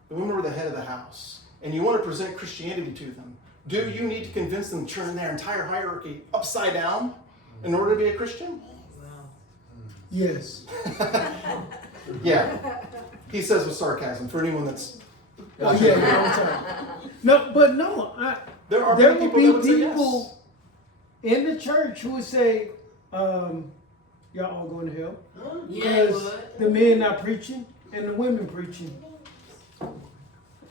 the women were the head of the house, and you want to present Christianity to them, do you need to convince them to turn their entire hierarchy upside down in order to be a Christian? Yes. Yeah. He says with sarcasm for anyone that's Oh, watching. yeah, no, but no, There are there many will people be that would say people in the church who would say, y'all all going to hell. Yeah, Because but the men not preaching and the women preaching.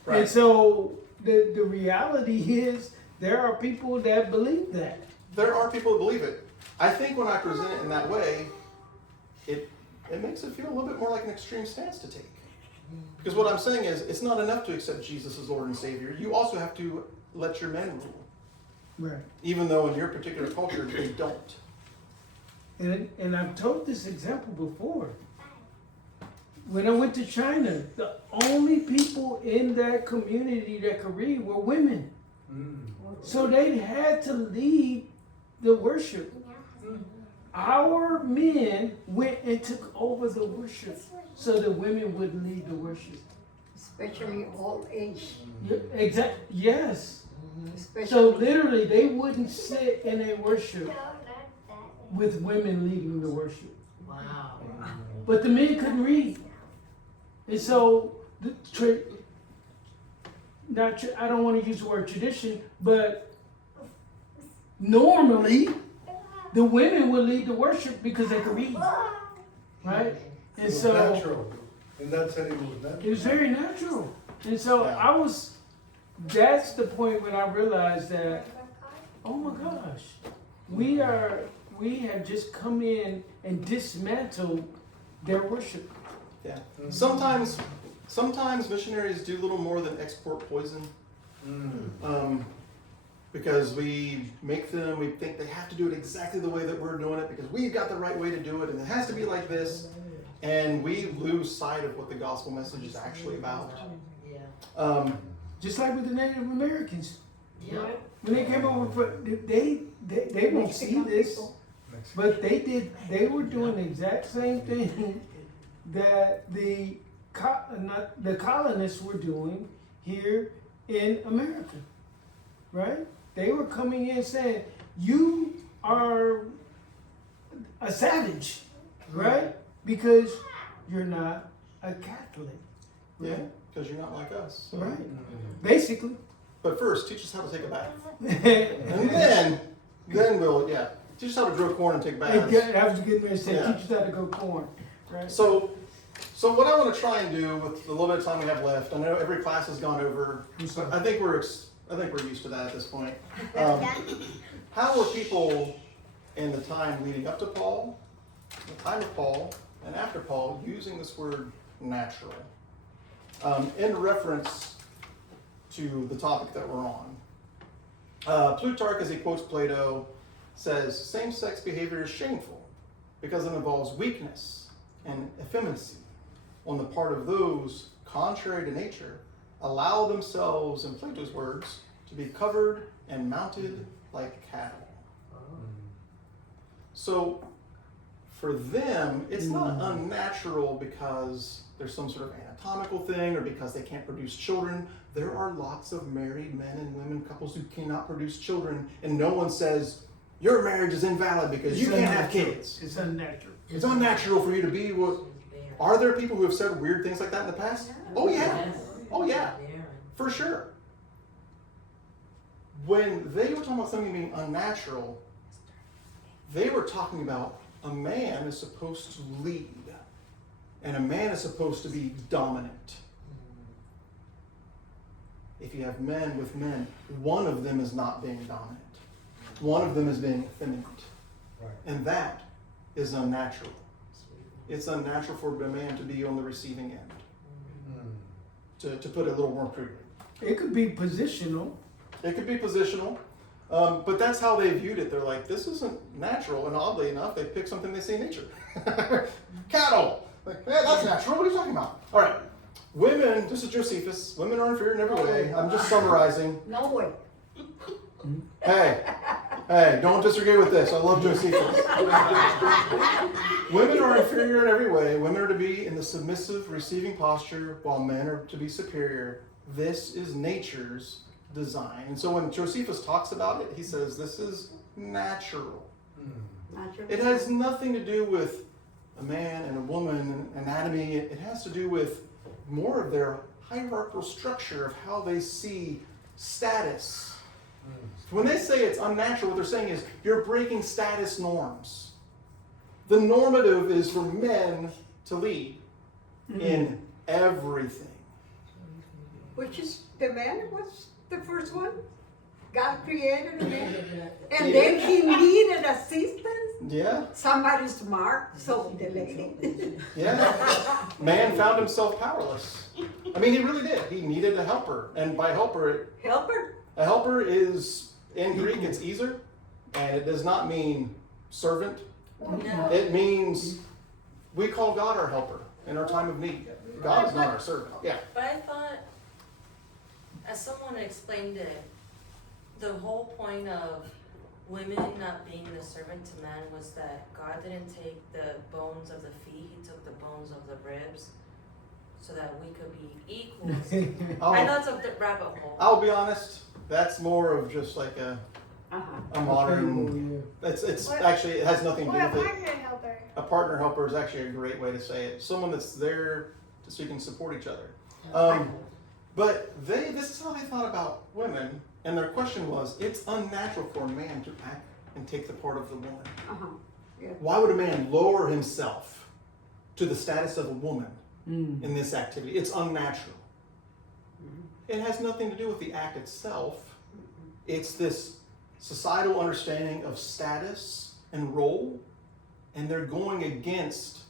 Right. And so the reality is there are people that believe that. There are people that believe it. I think when I present it in that way, it makes it feel a little bit more like an extreme stance to take. Because what I'm saying is, it's not enough to accept Jesus as Lord and Savior. You also have to let your men rule. Right. Even though in your particular culture, they don't. And I've told this example before. When I went to China, the only people in that community that could read were women. So they had to lead the worship. Our men went and took over the worship so the women would lead the worship. Especially old age. Yes. Especially So literally they wouldn't sit in a worship with women leading the worship. Wow. But the men couldn't read. And so, I don't want to use the word tradition, but normally the women would lead the worship because they could read. Right? And It's so, natural. In that setting, it was natural. it was very natural. And so Yeah. that's the point when I realized that, oh my gosh, we have just come in and dismantled their worship. Yeah. Sometimes missionaries do little more than export poison. Because we think they have to do it exactly the way that we're doing it because we've got the right way to do it and it has to be like this. And we lose sight of what the gospel message is actually about. Yeah. Just like with the Native Americans. Yeah. When they came over, they won't see this, but they were doing the exact same thing that the colonists were doing here in America, right? They were coming in saying, you are a savage, right? Because you're not a Catholic, Yeah, because you're not like us. So. right? Basically. But first, teach us how to take a bath. And then we'll, teach us how to grow corn and take baths. I was getting ready to say, Yeah. teach us how to grow corn, right? So what I want to try and do with the little bit of time we have left, I know every class has gone over. I think we're used to that at this point. How were people in the time leading up to Paul, the time of Paul, and after Paul using this word natural in reference to the topic that we're on? Plutarch, as he quotes Plato, says same-sex behavior is shameful because it involves weakness and effeminacy on the part of those contrary to nature allow themselves, in Plato's words, to be covered and mounted like cattle. So for them, it's not unnatural because there's some sort of anatomical thing or because they can't produce children. There are lots of married men and women couples who cannot produce children, and no one says, your marriage is invalid because you can't have kids. It's unnatural. It's unnatural for you to be what... Are there people who have said weird things like that in the past? Oh yeah. Oh yeah. For sure. When they were talking about something being unnatural, they were talking about a man is supposed to lead, and a man is supposed to be dominant. If you have men with men, one of them is not being dominant. One of them is being effeminate. Right. And that is unnatural. It's unnatural for a man to be on the receiving end. To put it a little more crudely. It could be positional. It could be positional, but that's how they viewed it. They're like, this isn't natural, and oddly enough, they pick something they see in nature. Cattle! Like, yeah, that's natural, what are you talking about? All right, women, this is Josephus, women are inferior in every way. I'm just summarizing. No way. Hey, don't disagree with this. I love Josephus. Women are inferior in every way. Women are to be in the submissive, receiving posture, while men are to be superior. This is nature's design. And so when Josephus talks about it, he says this is natural. Natural. It has nothing to do with a man and a woman and anatomy. It has to do with more of their hierarchical structure of how they see status. When they say it's unnatural, what they're saying is you're breaking status norms. The normative is for men to lead in everything. Which is, the man was the first one. God created a man. And Yeah. then he needed assistance. Yeah, Somebody smart, so the lady. yeah. Man found himself powerless. I mean, he really did. He needed a helper. And by helper, Help her. a helper is, in Greek, it's ezer, and it does not mean servant. No. It means we call God our helper in our time of need. God is not our servant. Yeah. But I thought, as someone explained it, the whole point of women not being the servant to man was that God didn't take the bones of the feet, he took the bones of the ribs so that we could be equals. I know it's a rabbit hole. I'll be honest, that's more of just like Uh-huh. a modern. It's What- actually, it has nothing to Or do a with it. partner helper. A partner helper is actually a great way to say it. Someone that's there so you can support each other. But this is how they thought about women, and their question was, it's unnatural for a man to act and take the part of the woman. Uh-huh. Yeah. Why would a man lower himself to the status of a woman Mm. in this activity? It's unnatural. It has nothing to do with the act itself. It's this societal understanding of status and role, and they're going against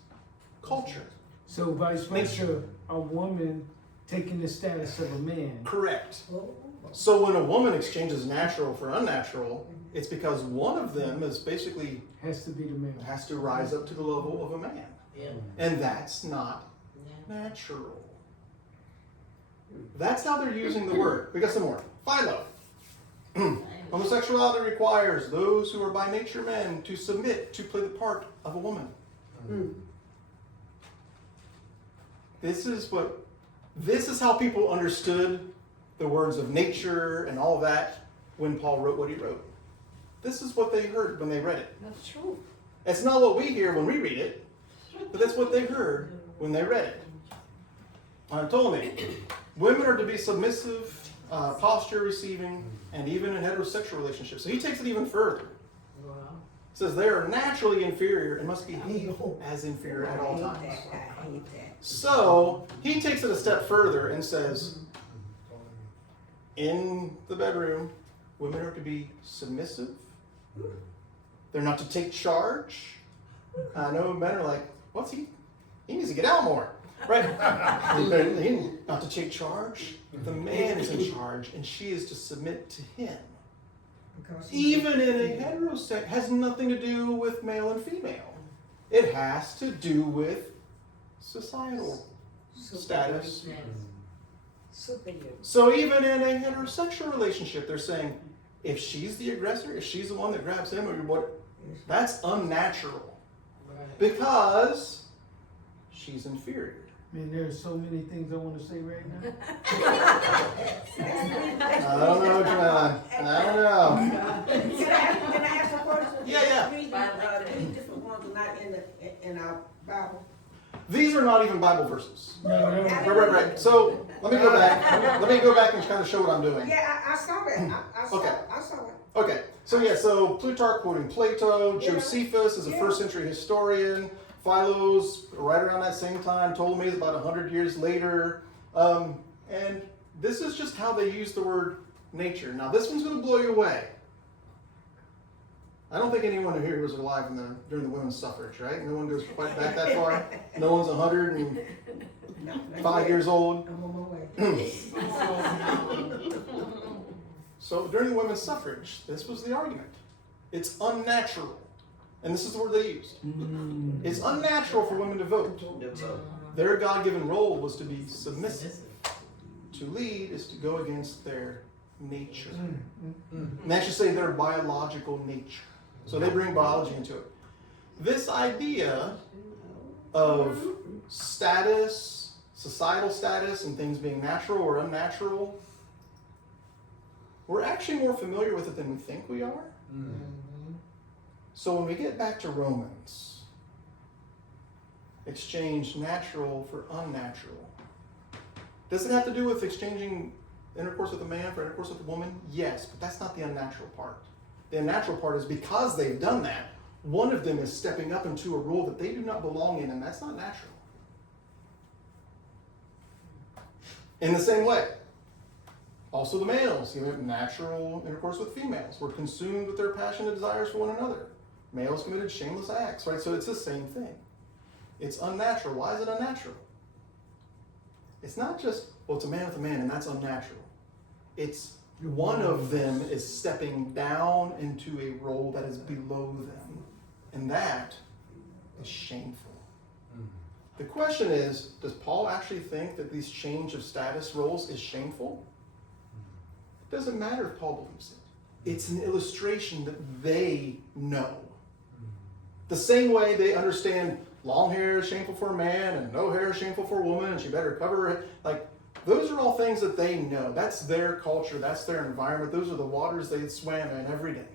culture. So vice versa, a woman taking the status of a man. Correct. Oh, So when a woman exchanges natural for unnatural, it's because one of them is basically Has to be the man. has to rise up to the level of a man. Yeah. And that's not Yeah. natural. That's how they're using the word. We got some more. Philo. Homosexuality requires those who are by nature men to submit to play the part of a woman. This is how people understood the words of nature and all that when Paul wrote what he wrote. This is what they heard when they read it. That's true. It's not what we hear when we read it, but that's what they heard when they read it. Ptolemy, women are to be submissive, posture receiving, and even in heterosexual relationships. So he takes it even further. Wow. He says they are naturally inferior and must behave as inferior at all I times. hate that. I hate that. So he takes it a step further and says, in the bedroom, women are to be submissive. They're not to take charge. I know men are like, what's he? He needs to get out more, right? Not to take charge. The man is in charge, and she is to submit to him. Because he- Even in a heterosex, has nothing to do with male and female. It has to do with societal status. Yes. Superior. So even in a heterosexual relationship, they're saying, if she's the aggressor, if she's the one that grabs him, or what, that's unnatural Right. because she's inferior. Man, there's so many things I want to say right now. I don't know, John. I don't know. Can I ask a question? Yeah. These different ones are not in our Bible. These are not even Bible verses. No. Right. So let me go back. Let me go back and kind of show what I'm doing. Yeah, I saw it. I saw Okay. it. I saw it. Okay, so Plutarch quoting Plato, Yeah. Josephus is a Yeah. first century historian, Philo's right around that same time, Ptolemy is about 100 years later, and this is just how they use the word nature. Now this one's going to blow you away. I don't think anyone here was alive during the women's suffrage, right? No one goes quite back that far. No one's 105 years old. I'm on my way. So during the women's suffrage, this was the argument. It's unnatural. And this is the word they used. It's unnatural for women to vote. Their God-given role was to be submissive. To lead is to go against their nature. And they should say their biological nature. So they bring biology into it. This idea of status, societal status, and things being natural or unnatural, we're actually more familiar with it than we think we are. So when we get back to Romans, exchange natural for unnatural. Does it have to do with exchanging intercourse with a man for intercourse with a woman? Yes, but that's not the unnatural part. The unnatural part is because they've done that, one of them is stepping up into a role that they do not belong in, and that's not natural. In the same way, also the males give natural intercourse with females, were consumed with their passionate desires for one another. Males committed shameless acts, right? So it's the same thing. It's unnatural. Why is it unnatural? It's not just, well, it's a man with a man, and that's unnatural. It's one of them is stepping down into a role that is below them, and that is shameful. The question is, does Paul actually think that these change of status roles is shameful? It doesn't matter if Paul believes it. It's an illustration that they know. The same way they understand long hair is shameful for a man and no hair is shameful for a woman and she better cover her head. Like, those are all things that they know. That's their culture. That's their environment. Those are the waters they swam in every day.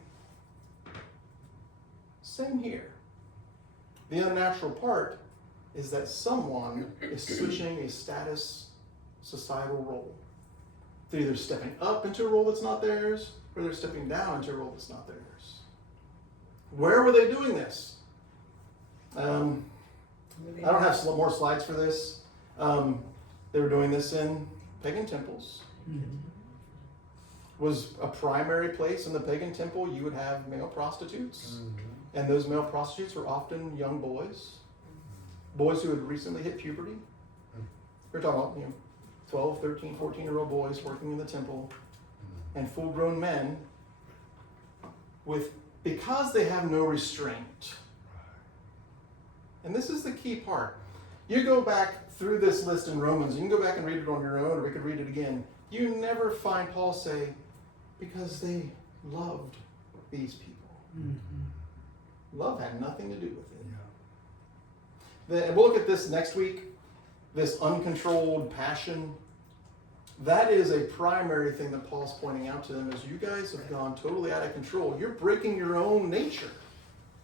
Same here. The unnatural part is that someone is switching a status societal role. They're either stepping up into a role that's not theirs, or they're stepping down into a role that's not theirs. Where were they doing this? I don't have more slides for this. They were doing this in pagan temples. Was a primary place in the pagan temple. You would have male prostitutes, and those male prostitutes were often young boys, boys who had recently hit puberty. We're talking about 12, 13, 14-year-old boys working in the temple, and full-grown men because they have no restraint. And this is the key part. You go back through this list in Romans, you can go back and read it on your own, or we could read it again. You never find Paul say, because they loved these people. Love had nothing to do with it. And we'll look at this next week, this uncontrolled passion. That is a primary thing that Paul's pointing out to them, is you guys have gone totally out of control. You're breaking your own nature.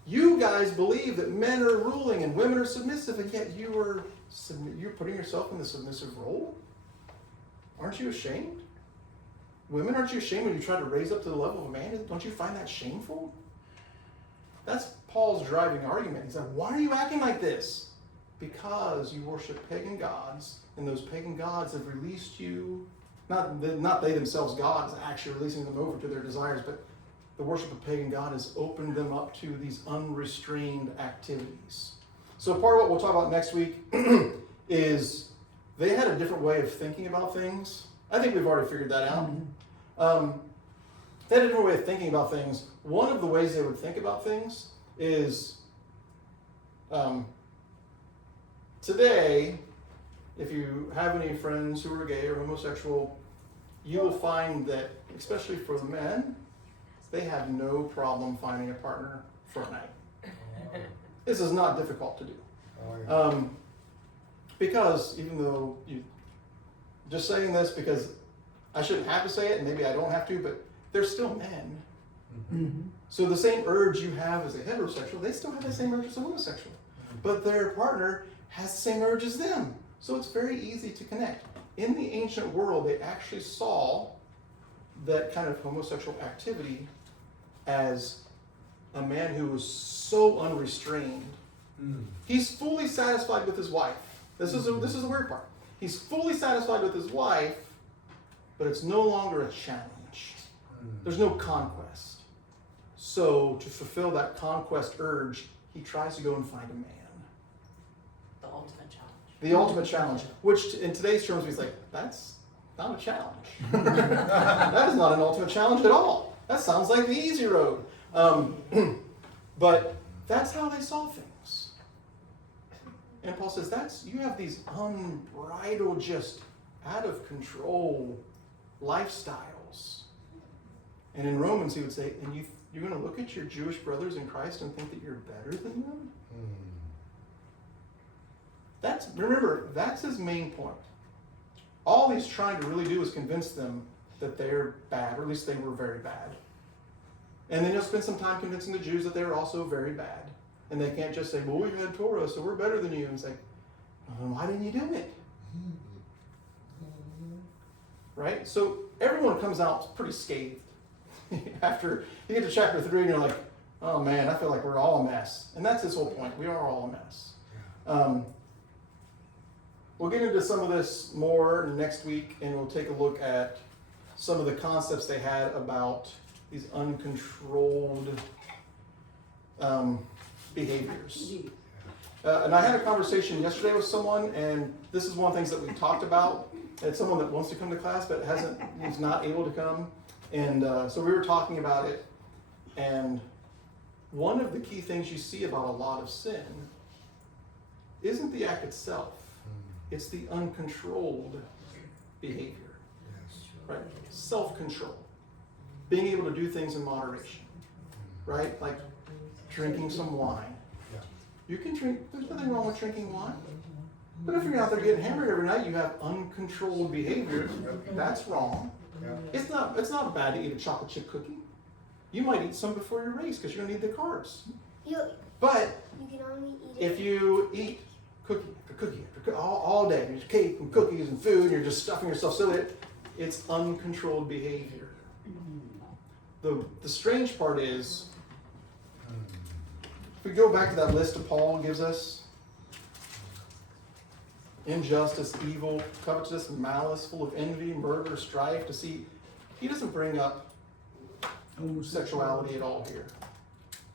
You guys believe that men are ruling and women are submissive, and yet you're putting yourself in the submissive role? Aren't you ashamed? Women, aren't you ashamed when you try to raise up to the level of a man? Don't you find that shameful? That's Paul's driving argument. He's like, why are you acting like this? Because you worship pagan gods, and those pagan gods have released you, not they themselves gods actually releasing them over to their desires, but the worship of pagan God has opened them up to these unrestrained activities. So part of what we'll talk about next week is they had a different way of thinking about things. I think we've already figured that out. They had a different way of thinking about things. One of the ways they would think about things is today, if you have any friends who are gay or homosexual, you will find that, especially for the men, they have no problem finding a partner for a night. This is not difficult to do. Because even though just saying this because I shouldn't have to say it, and maybe I don't have to, but they're still men. So the same urge you have as a heterosexual, they still have the same urge as a homosexual. But their partner has the same urge as them. So it's very easy to connect. In the ancient world, they actually saw that kind of homosexual activity as a man who was so unrestrained. He's fully satisfied with his wife. This is the weird part. He's fully satisfied with his wife, but it's no longer a challenge. There's no conquest. So to fulfill that conquest urge, he tries to go and find a man. The ultimate challenge. The ultimate challenge, which in today's terms, he's like, that's not a challenge. That is not an ultimate challenge at all. That sounds like the easy road. But that's how they saw things. And Paul says, you have these unbridled, just out of control lifestyles. And in Romans, he would say, and you're going to look at your Jewish brothers in Christ and think that you're better than them? Remember, that's his main point. All he's trying to really do is convince them that they're bad, or at least they were very bad. And then he'll spend some time convincing the Jews that they're also very bad. And they can't just say, well, we had Torah, so we're better than you. And it's like, well, why didn't you do it? Right? So everyone comes out pretty scathed. After you get to chapter 3 and you're like, oh man, I feel like we're all a mess. And that's his whole point. We are all a mess. We'll get into some of this more next week, and we'll take a look at some of the concepts they had about these uncontrolled behaviors. And I had a conversation yesterday with someone, and this is one of the things that we talked about. It's someone that wants to come to class but is not able to come. And so we were talking about it, and one of the key things you see about a lot of sin isn't the act itself. It's the uncontrolled behavior, right? Self-control, being able to do things in moderation, right? Like drinking some wine. You can drink, there's nothing wrong with drinking wine. But if you're out there getting hammered every night, you have uncontrolled behavior, that's wrong. It's not bad to eat a chocolate chip cookie. You might eat some before your race because you're going to need the carbs. But You can only eat if you eat cookie after cookie after cookie all day, there's cake and cookies and food, and you're just stuffing yourself so that it's uncontrolled behavior. The strange part is, if we go back to that list that Paul gives us, injustice, evil, covetousness, malice, full of envy, murder, strife, deceit, he doesn't bring up homosexuality at all here.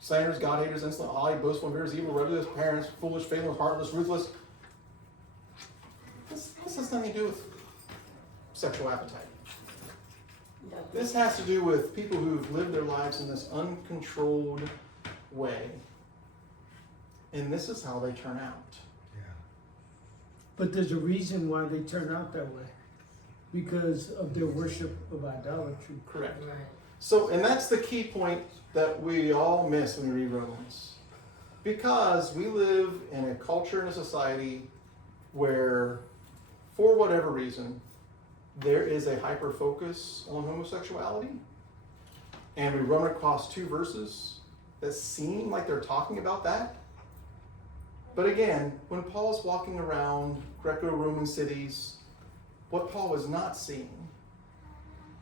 Slanderers, God-haters, insolent, haughty, boastful, invaders, evil, rebellious, parents, foolish, faithless, heartless, ruthless. This has nothing to do with sexual appetite. This has to do with people who've lived their lives in this uncontrolled way. And this is how they turn out. Yeah. But there's a reason why they turn out that way. Because of their worship of idolatry. Correct. Right. So, and that's the key point that we all miss when we read Romans. Because we live in a culture and a society where, for whatever reason, there is a hyper focus on homosexuality. And we run across two verses that seem like they're talking about that. But again, when Paul's walking around Greco-Roman cities, what Paul was not seeing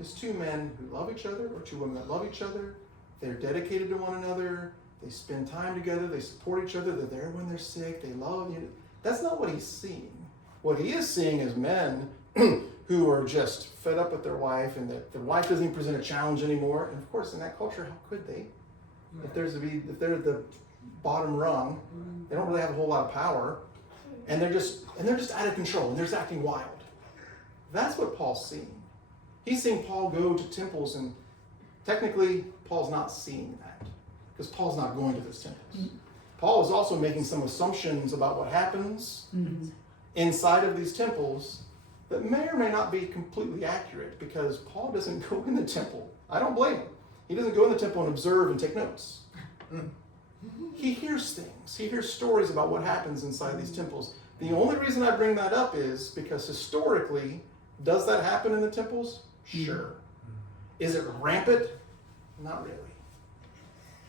is two men who love each other, or two women that love each other. They're dedicated to one another. They spend time together. They support each other. They're there when they're sick. They love you. That's not what he's seeing. What he is seeing is men who are just fed up with their wife, and that the wife doesn't even present a challenge anymore. And of course, in that culture, how could they? If they're at the bottom rung, they don't really have a whole lot of power, and they're just out of control, and they're just acting wild. That's what Paul's seeing. He's seeing Paul go to temples, and technically, Paul's not seeing that, because Paul's not going to those temples. Paul is also making some assumptions about what happens inside of these temples that may or may not be completely accurate, because Paul doesn't go in the temple. I don't blame him. He doesn't go in the temple and observe and take notes. He hears things. He hears stories about what happens inside these temples. The only reason I bring that up is because historically, does that happen in the temples? Sure. Is it rampant? Not really.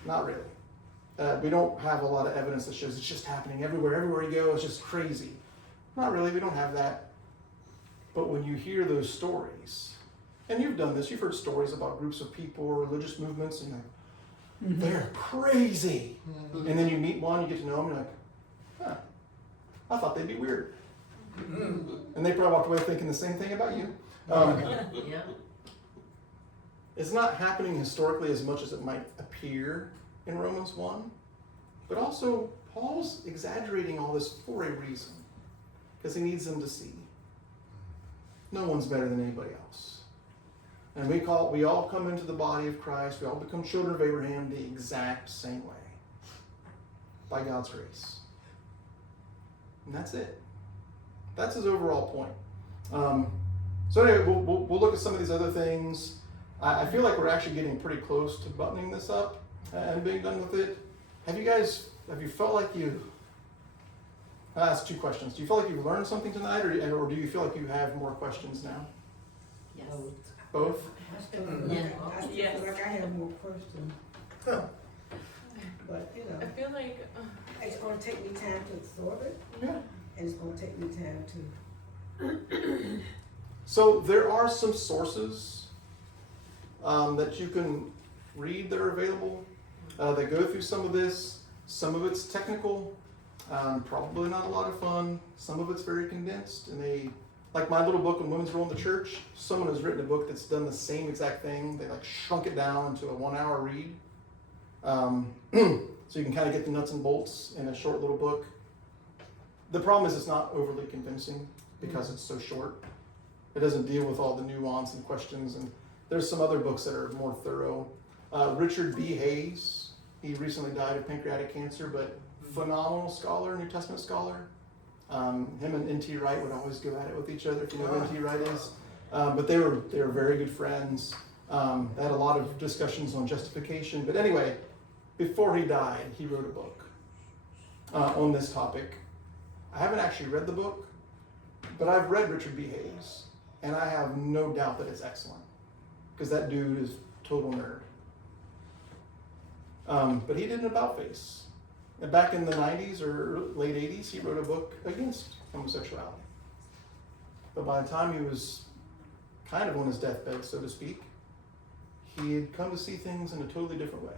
Not really. We don't have a lot of evidence that shows it's just happening everywhere. Everywhere you go, it's just crazy. Not really. We don't have that. But when you hear those stories, and you've done this, you've heard stories about groups of people or religious movements, and you're like, they're crazy. And then you meet one, you get to know them, and you're like, huh, I thought they'd be weird. And they probably walked away thinking the same thing about you. Yeah. It's not happening historically as much as it might appear in Romans 1. But also, Paul's exaggerating all this for a reason. Because he needs them to see. No one's better than anybody else. And we all come into the body of Christ. We all become children of Abraham the exact same way. By God's grace. And that's it. That's his overall point. So anyway, we'll look at some of these other things. I feel like we're actually getting pretty close to buttoning this up and being done with it. Have you felt like I'll ask two questions. Do you feel like you've learned something tonight, or do you feel like you have more questions now? Yes. Both? I still feel like I have more questions. But, I feel like it's gonna take me time to absorb it, Yeah. and it's gonna take me time to. So there are some sources that you can read that are available that go through some of this. Some of it's technical, probably not a lot of fun. Some of it's very condensed, and like my little book on women's role in the church, someone has written a book that's done the same exact thing. They shrunk it down into a 1-hour read. So you can kind of get the nuts and bolts in a short little book. The problem is it's not overly convincing because it's so short. It doesn't deal with all the nuance and questions, and there's some other books that are more thorough. Richard B. Hayes, he recently died of pancreatic cancer, but phenomenal scholar, New Testament scholar. Him and N.T. Wright would always go at it with each other, if you know who N.T. Wright is. But they were very good friends. They had a lot of discussions on justification. But anyway, before he died, he wrote a book on this topic. I haven't actually read the book, but I've read Richard B. Hayes, and I have no doubt that it's excellent, because that dude is a total nerd. But he did an about face, And back in the 90s or late 80s, he wrote a book against homosexuality. But by the time he was kind of on his deathbed, so to speak, he had come to see things in a totally different way.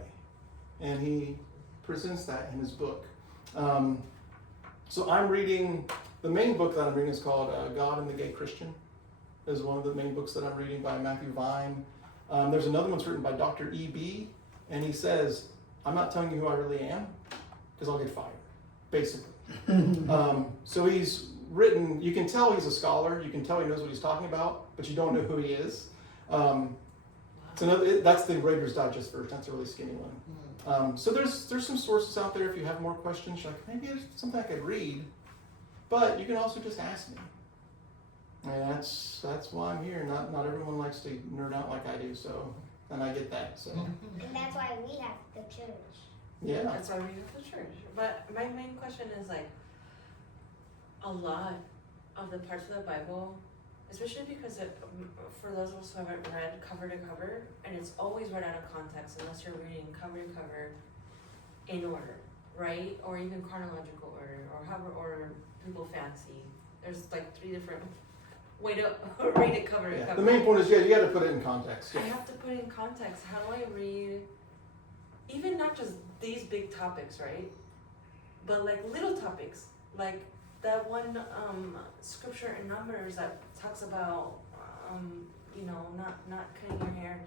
And he presents that in his book. So I'm reading, the main book that I'm reading is called God and the Gay Christian. Is one of the main books that I'm reading by Matthew Vine. There's another one that's written by Dr. E.B. And he says, I'm not telling you who I really am, because I'll get fired, basically. So he's written, you can tell he's a scholar, you can tell he knows what he's talking about, but you don't know who he is. That's the Reader's Digest version, that's a really skinny one. So there's some sources out there if you have more questions, you're like, maybe there's something I could read, but you can also just ask me. And that's why I'm here. Not everyone likes to nerd out like I do, so, and I get that, so. And that's why we have the church. Yeah. That's why we have the church. But my main question is like, a lot of the parts of the Bible, especially because for those of us who haven't read cover to cover, and it's always read out of context unless you're reading cover to cover in order, right? Or even chronological order, or however order people fancy. There's like 3 different way to read it cover to Yeah. cover. The main point is, you got to put it in context. I have to put it in context. How do I read, even not just these big topics, right? But like little topics, like that one scripture in Numbers that talks about, not cutting your hair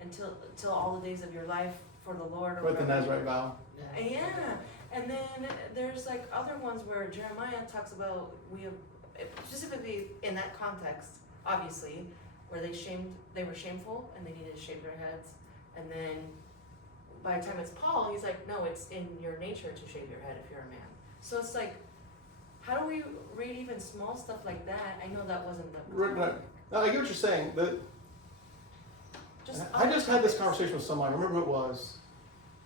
until all the days of your life for the Lord. Or With the Nazarite vow. Yeah, and then there's like other ones where Jeremiah talks about specifically in that context, obviously, where they were shameful and they needed to shave their heads, and then by the time it's Paul, he's like, no, it's in your nature to shave your head if you're a man. So it's like, how do we read even small stuff like that? I know that wasn't the. Right. No, I get what you're saying. I just had this conversation with someone, I remember who it was,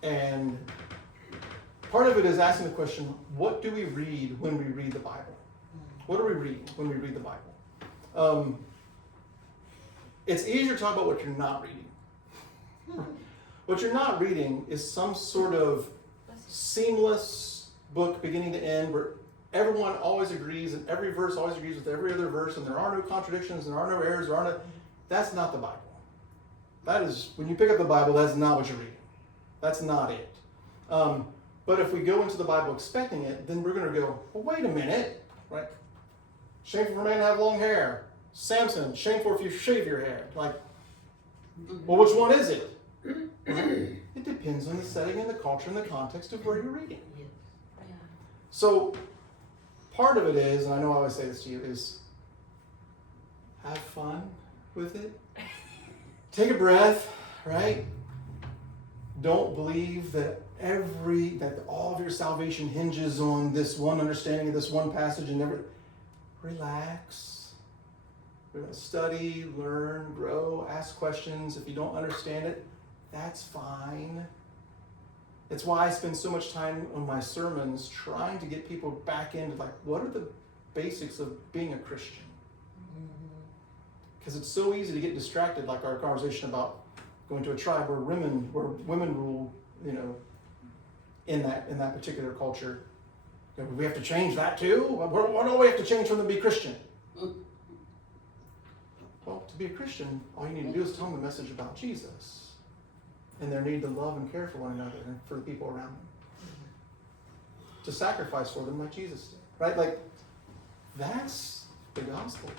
and part of it is asking the question, what do we read when we read the Bible? What do we read when we read the Bible? It's easier to talk about what you're not reading. What you're not reading is some sort of seamless book beginning to end where everyone always agrees and every verse always agrees with every other verse and there are no contradictions, there are no errors, that's not the Bible. That is, when you pick up the Bible, that's not what you're reading. That's not it. But if we go into the Bible expecting it, then we're going to go, well, wait a minute, right? Shameful for a man to have long hair. Samson, shameful if you shave your hair. Like, well, which one is it? It depends on the setting and the culture and the context of where you're reading. Yeah. So part of it is, and I know I always say this to you, is have fun with it. Take a breath, right? Don't believe that all of your salvation hinges on this one understanding of this one passage and never relax. We're going to study, learn, grow, ask questions. If you don't understand it, that's fine. It's why I spend so much time on my sermons trying to get people back into like, what are the basics of being a Christian? Because it's so easy to get distracted, like our conversation about going to a tribe where women rule, in that particular culture. We have to change that too? What do we have to change from them to be Christian? Well, to be a Christian, all you need to do is tell them the message about Jesus and their need to love and care for one another and for the people around them. To sacrifice for them like Jesus did, right? Like, that's the gospel.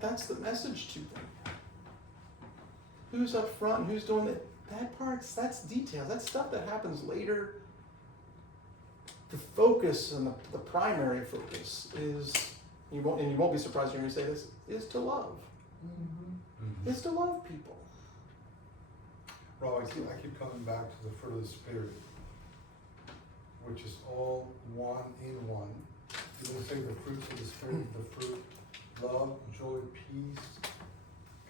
That's the message to them. Who's up front and who's doing it? That's details. That's stuff that happens later. The focus and the primary focus is, you won't be surprised to hear me say this, is to love. It's to love people. Rob, I keep coming back to the fruit of the Spirit, which is all one in one. You're going to say the fruits of the Spirit, the fruit, love, joy, peace,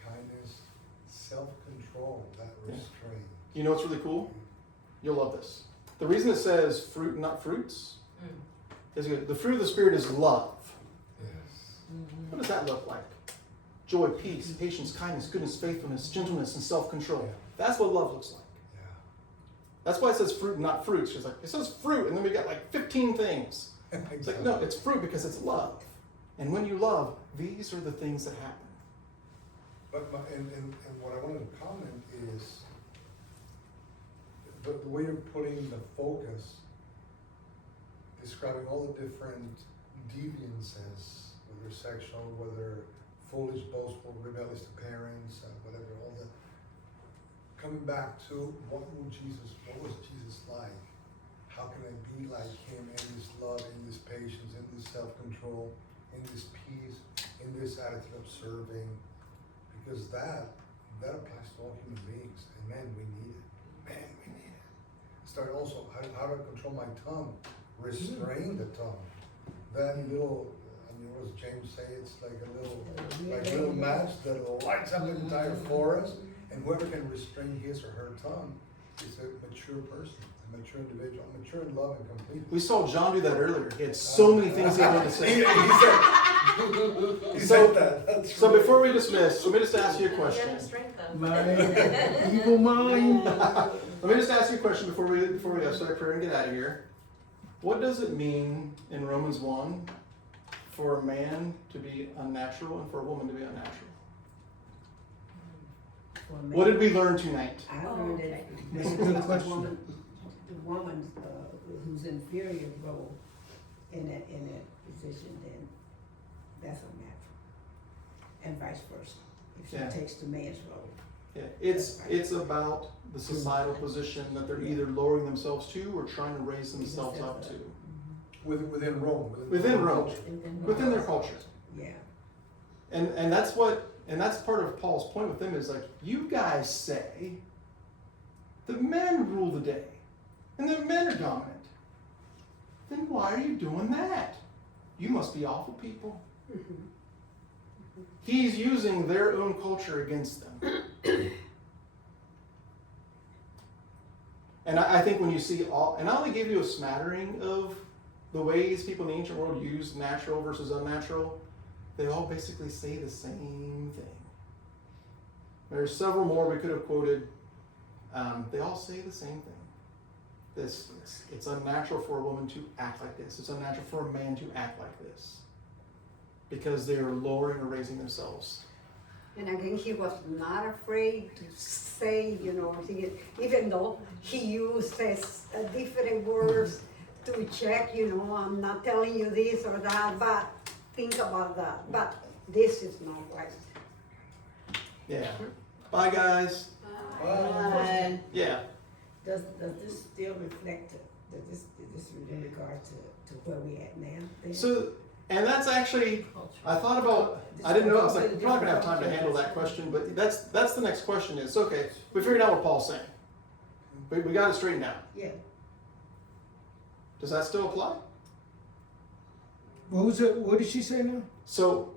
kindness, self-control, that restraint. You know what's really cool? You'll love this. The reason it says fruit, not fruits, is good. The fruit of the Spirit is love. Yes. What does that look like? Joy, peace, patience, kindness, goodness, faithfulness, gentleness, and self-control. Yeah. That's what love looks like. Yeah. That's why it says fruit and not fruits. She's like, it says fruit, and then we got like 15 things. It's like, no, it's fruit because it's love. And when you love, these are the things that happen. But and what I wanted to comment is the way you're putting the focus, describing all the different deviances, whether sexual, whether foolish, boastful, rebellious to parents, whatever, all the coming back to what was Jesus like? How can I be like him in this love, in this patience, in this self-control, in this peace, in this attitude of serving? Because that applies to all human beings. And man, we need it. Man, we need it. Start also, how to control my tongue, restrain the tongue. That little, what does James say? It's like a little match that lights up the entire forest. And whoever can restrain his or her tongue is a mature person, a mature individual, mature in love and complete. We saw John do that earlier. He had so many things he wanted to say. He said that. That's So right. before we dismiss, let me just ask you a You question. have strength though. My evil mind. Let me just ask you a question before we start prayer and get out of here. What does it mean in Romans 1 for a man to be unnatural and for a woman to be unnatural? What did we learn tonight? I learned that That's a the good question. woman who's inferior role in that position, then that's unnatural, and vice versa. If she Yeah. takes the man's role, Yeah, it's about the societal position that they're either lowering themselves to or trying to raise themselves up to. Within Rome. Within Rome. culture. Within their culture. yeah. And that's part of Paul's point with them is like, you guys say the men rule the day and the men are dominant. Then why are you doing that? You must be awful people. He's using their own culture against them. And I think when you see and I only gave you a smattering of the ways people in the ancient world use natural versus unnatural, they all basically say the same thing. There's several more we could have quoted. They all say the same thing. It's unnatural for a woman to act like this. It's unnatural for a man to act like this. Because they are lowering or raising themselves. And again, he was not afraid to say, even though he uses different words to check, I'm not telling you this or that, but think about that. But this is not right. Yeah. Bye, guys. And Yeah. does this still reflect does this in regard to where we at now? then? So, and that's actually, I thought about, I didn't know, I was like, we're not going to have time to handle that question, but that's the next question is, okay, we figured out what Paul's saying. We got it straightened out. Yeah. Does that still apply? What was it? What did she say now? So,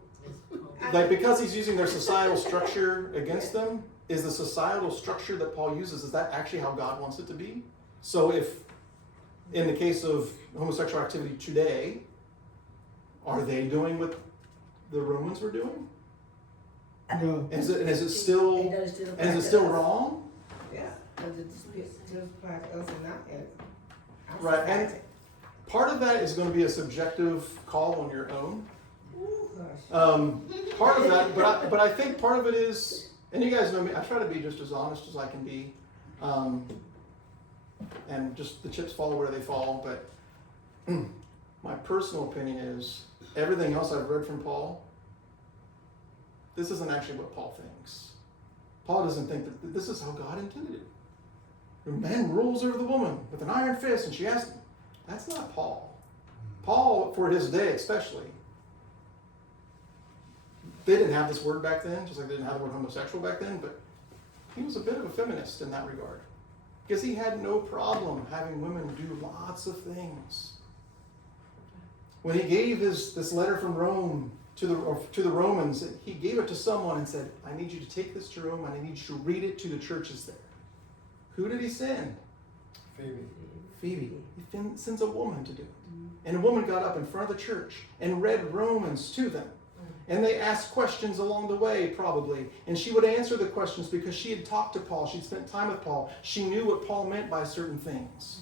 like, because he's using their societal structure against them, is the societal structure that Paul uses, is that actually how God wants it to be? So if, in the case of homosexual activity today, are they doing what the Romans were doing? No. And is it still wrong? Yeah, does it still apply to us and not? Right, and part of that is going to be a subjective call on your own. Part of that, but I think part of it is, and you guys know me, I try to be just as honest as I can be, and just the chips fall where they fall. But my personal opinion is everything else I've read from Paul, this isn't actually what Paul thinks. Paul doesn't think that this is how God intended it. The man rules over the woman with an iron fist, and she has to. That's not Paul. Paul, for his day especially, they didn't have this word back then, just like they didn't have the word homosexual back then, but he was a bit of a feminist in that regard. Because he had no problem having women do lots of things. When he gave this letter from Rome to the Romans, he gave it to someone and said, I need you to take this to Rome and I need you to read it to the churches there. Who did he send? Phoebe. He sends a woman to do it. And a woman got up in front of the church and read Romans to them. And they asked questions along the way, probably. And she would answer the questions because she had talked to Paul. She'd spent time with Paul. She knew what Paul meant by certain things.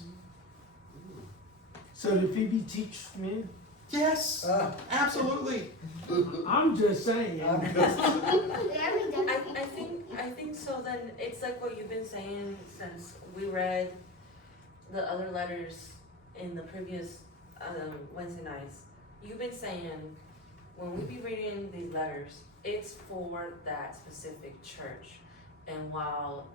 So did Phoebe teach men? Yes, absolutely. I'm just saying. Yeah, we definitely. I think so. Then it's like what you've been saying since we read the other letters in the previous Wednesday nights. You've been saying when we be reading these letters, it's for that specific church. And while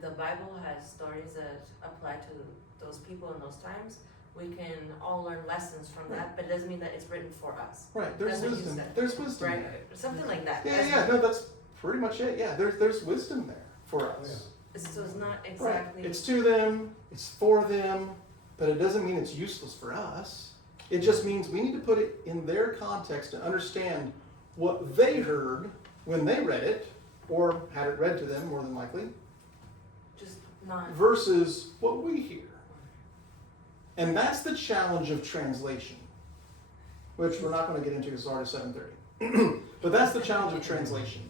the Bible has stories that apply to those people in those times, we can all learn lessons from that, but it doesn't mean that it's written for us. Right, there's That's what you wisdom. said. There's wisdom Right? there. Something like that. Yeah, no, that's pretty much it. Yeah, there's wisdom there for us. So it's not Right. exactly. It's to them, it's for them, but it doesn't mean it's useless for us. It just means we need to put it in their context and understand what they heard when they read it, or had it read to them more than likely, Just not. versus what we hear. And that's the challenge of translation, which we're not going to get into because it's already 7:30. But that's the challenge of translation,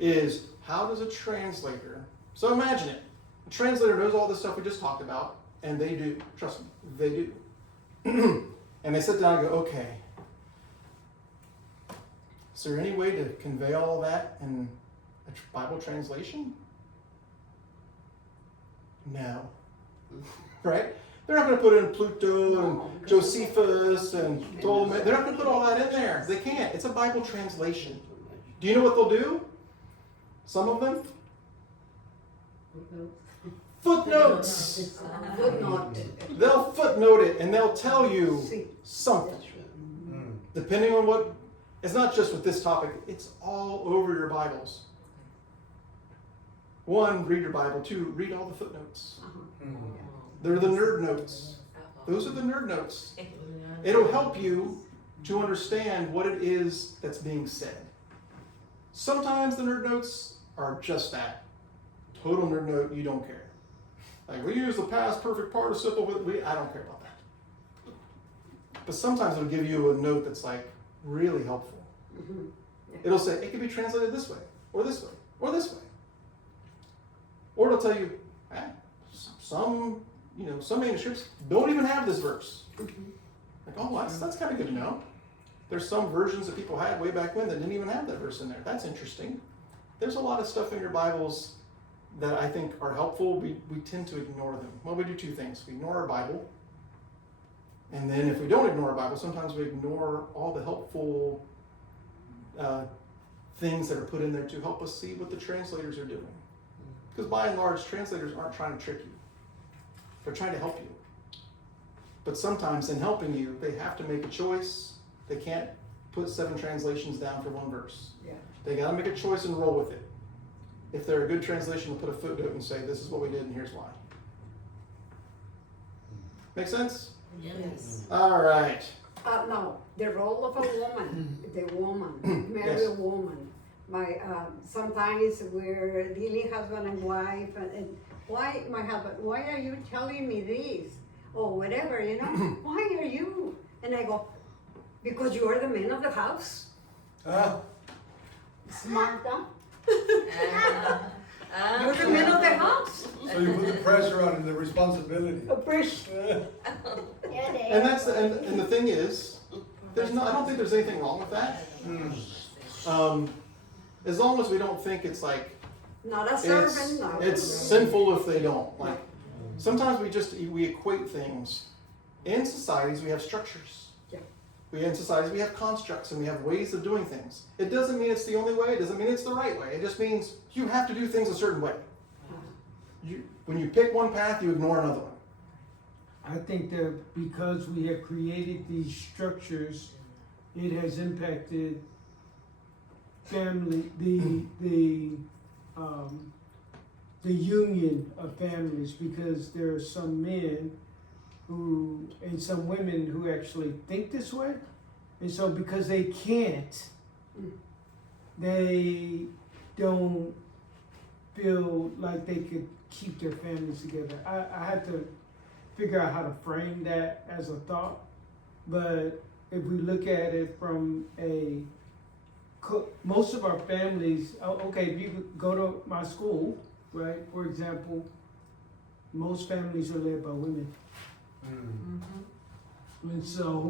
is how does a translator, so imagine it, a translator knows all this stuff we just talked about, and they do, trust me, they do. And they sit down and go, okay, is there any way to convey all that in a Bible translation? No. Right? They're not going to put in Pluto and Josephus and Ptolemy. They're not going to put all that in there. They can't. It's a Bible translation. Do you know what they'll do? Some of them? Footnotes. Footnote. They'll footnote it and they'll tell you something. Depending on what, it's not just with this topic, it's all over your Bibles. One, read your Bible. Two, read all the footnotes. They're the nerd notes. Those are the nerd notes. It'll help you to understand what it is that's being said. Sometimes the nerd notes are just that. Total nerd note, you don't care. Like, we use the past perfect participle, I don't care about that. But sometimes it'll give you a note that's like really helpful. It'll say, it can be translated this way, or this way, or this way. Or it'll tell you, some manuscripts don't even have this verse. Like, oh, that's kind of good to know. There's some versions that people had way back when that didn't even have that verse in there. That's interesting. There's a lot of stuff in your Bibles that I think are helpful. We tend to ignore them. Well, we do two things. We ignore our Bible. And then if we don't ignore our Bible, sometimes we ignore all the helpful things that are put in there to help us see what the translators are doing. Because by and large, translators aren't trying to trick you. They're trying to help you. But sometimes in helping you, they have to make a choice. They can't put 7 translations down for one verse. Yeah. They got to make a choice and roll with it. If they're a good translation, they'll put a footnote and say, this is what we did and here's why. Make sense? Yes. All right. No, the role of a woman, the woman, married Yes. woman. Sometimes we're dealing husband and wife, and why, my husband, why are you telling me this? Or whatever, why are you? And I go, because you are the man of the house. Smart, huh? You're the man of the house. So you put the pressure on and the responsibility. And that's and the thing is, I don't think there's anything wrong with that. As long as we don't think it's like Not a servant, no. it's sinful if they don't. Like sometimes we equate things. In societies we have structures. Yeah. In societies we have constructs and we have ways of doing things. It doesn't mean it's the only way. It doesn't mean it's the right way. It just means you have to do things a certain way. When you pick one path, you ignore another one. I think that because we have created these structures, it has impacted family, the union of families, because there are some men and some women who actually think this way, and so because they can't, they don't feel like they could keep their families together. I had to figure out how to frame that as a thought, but if we look at it from a most of our families, okay, if you go to my school, right, for example, most families are led by women. Mm. And so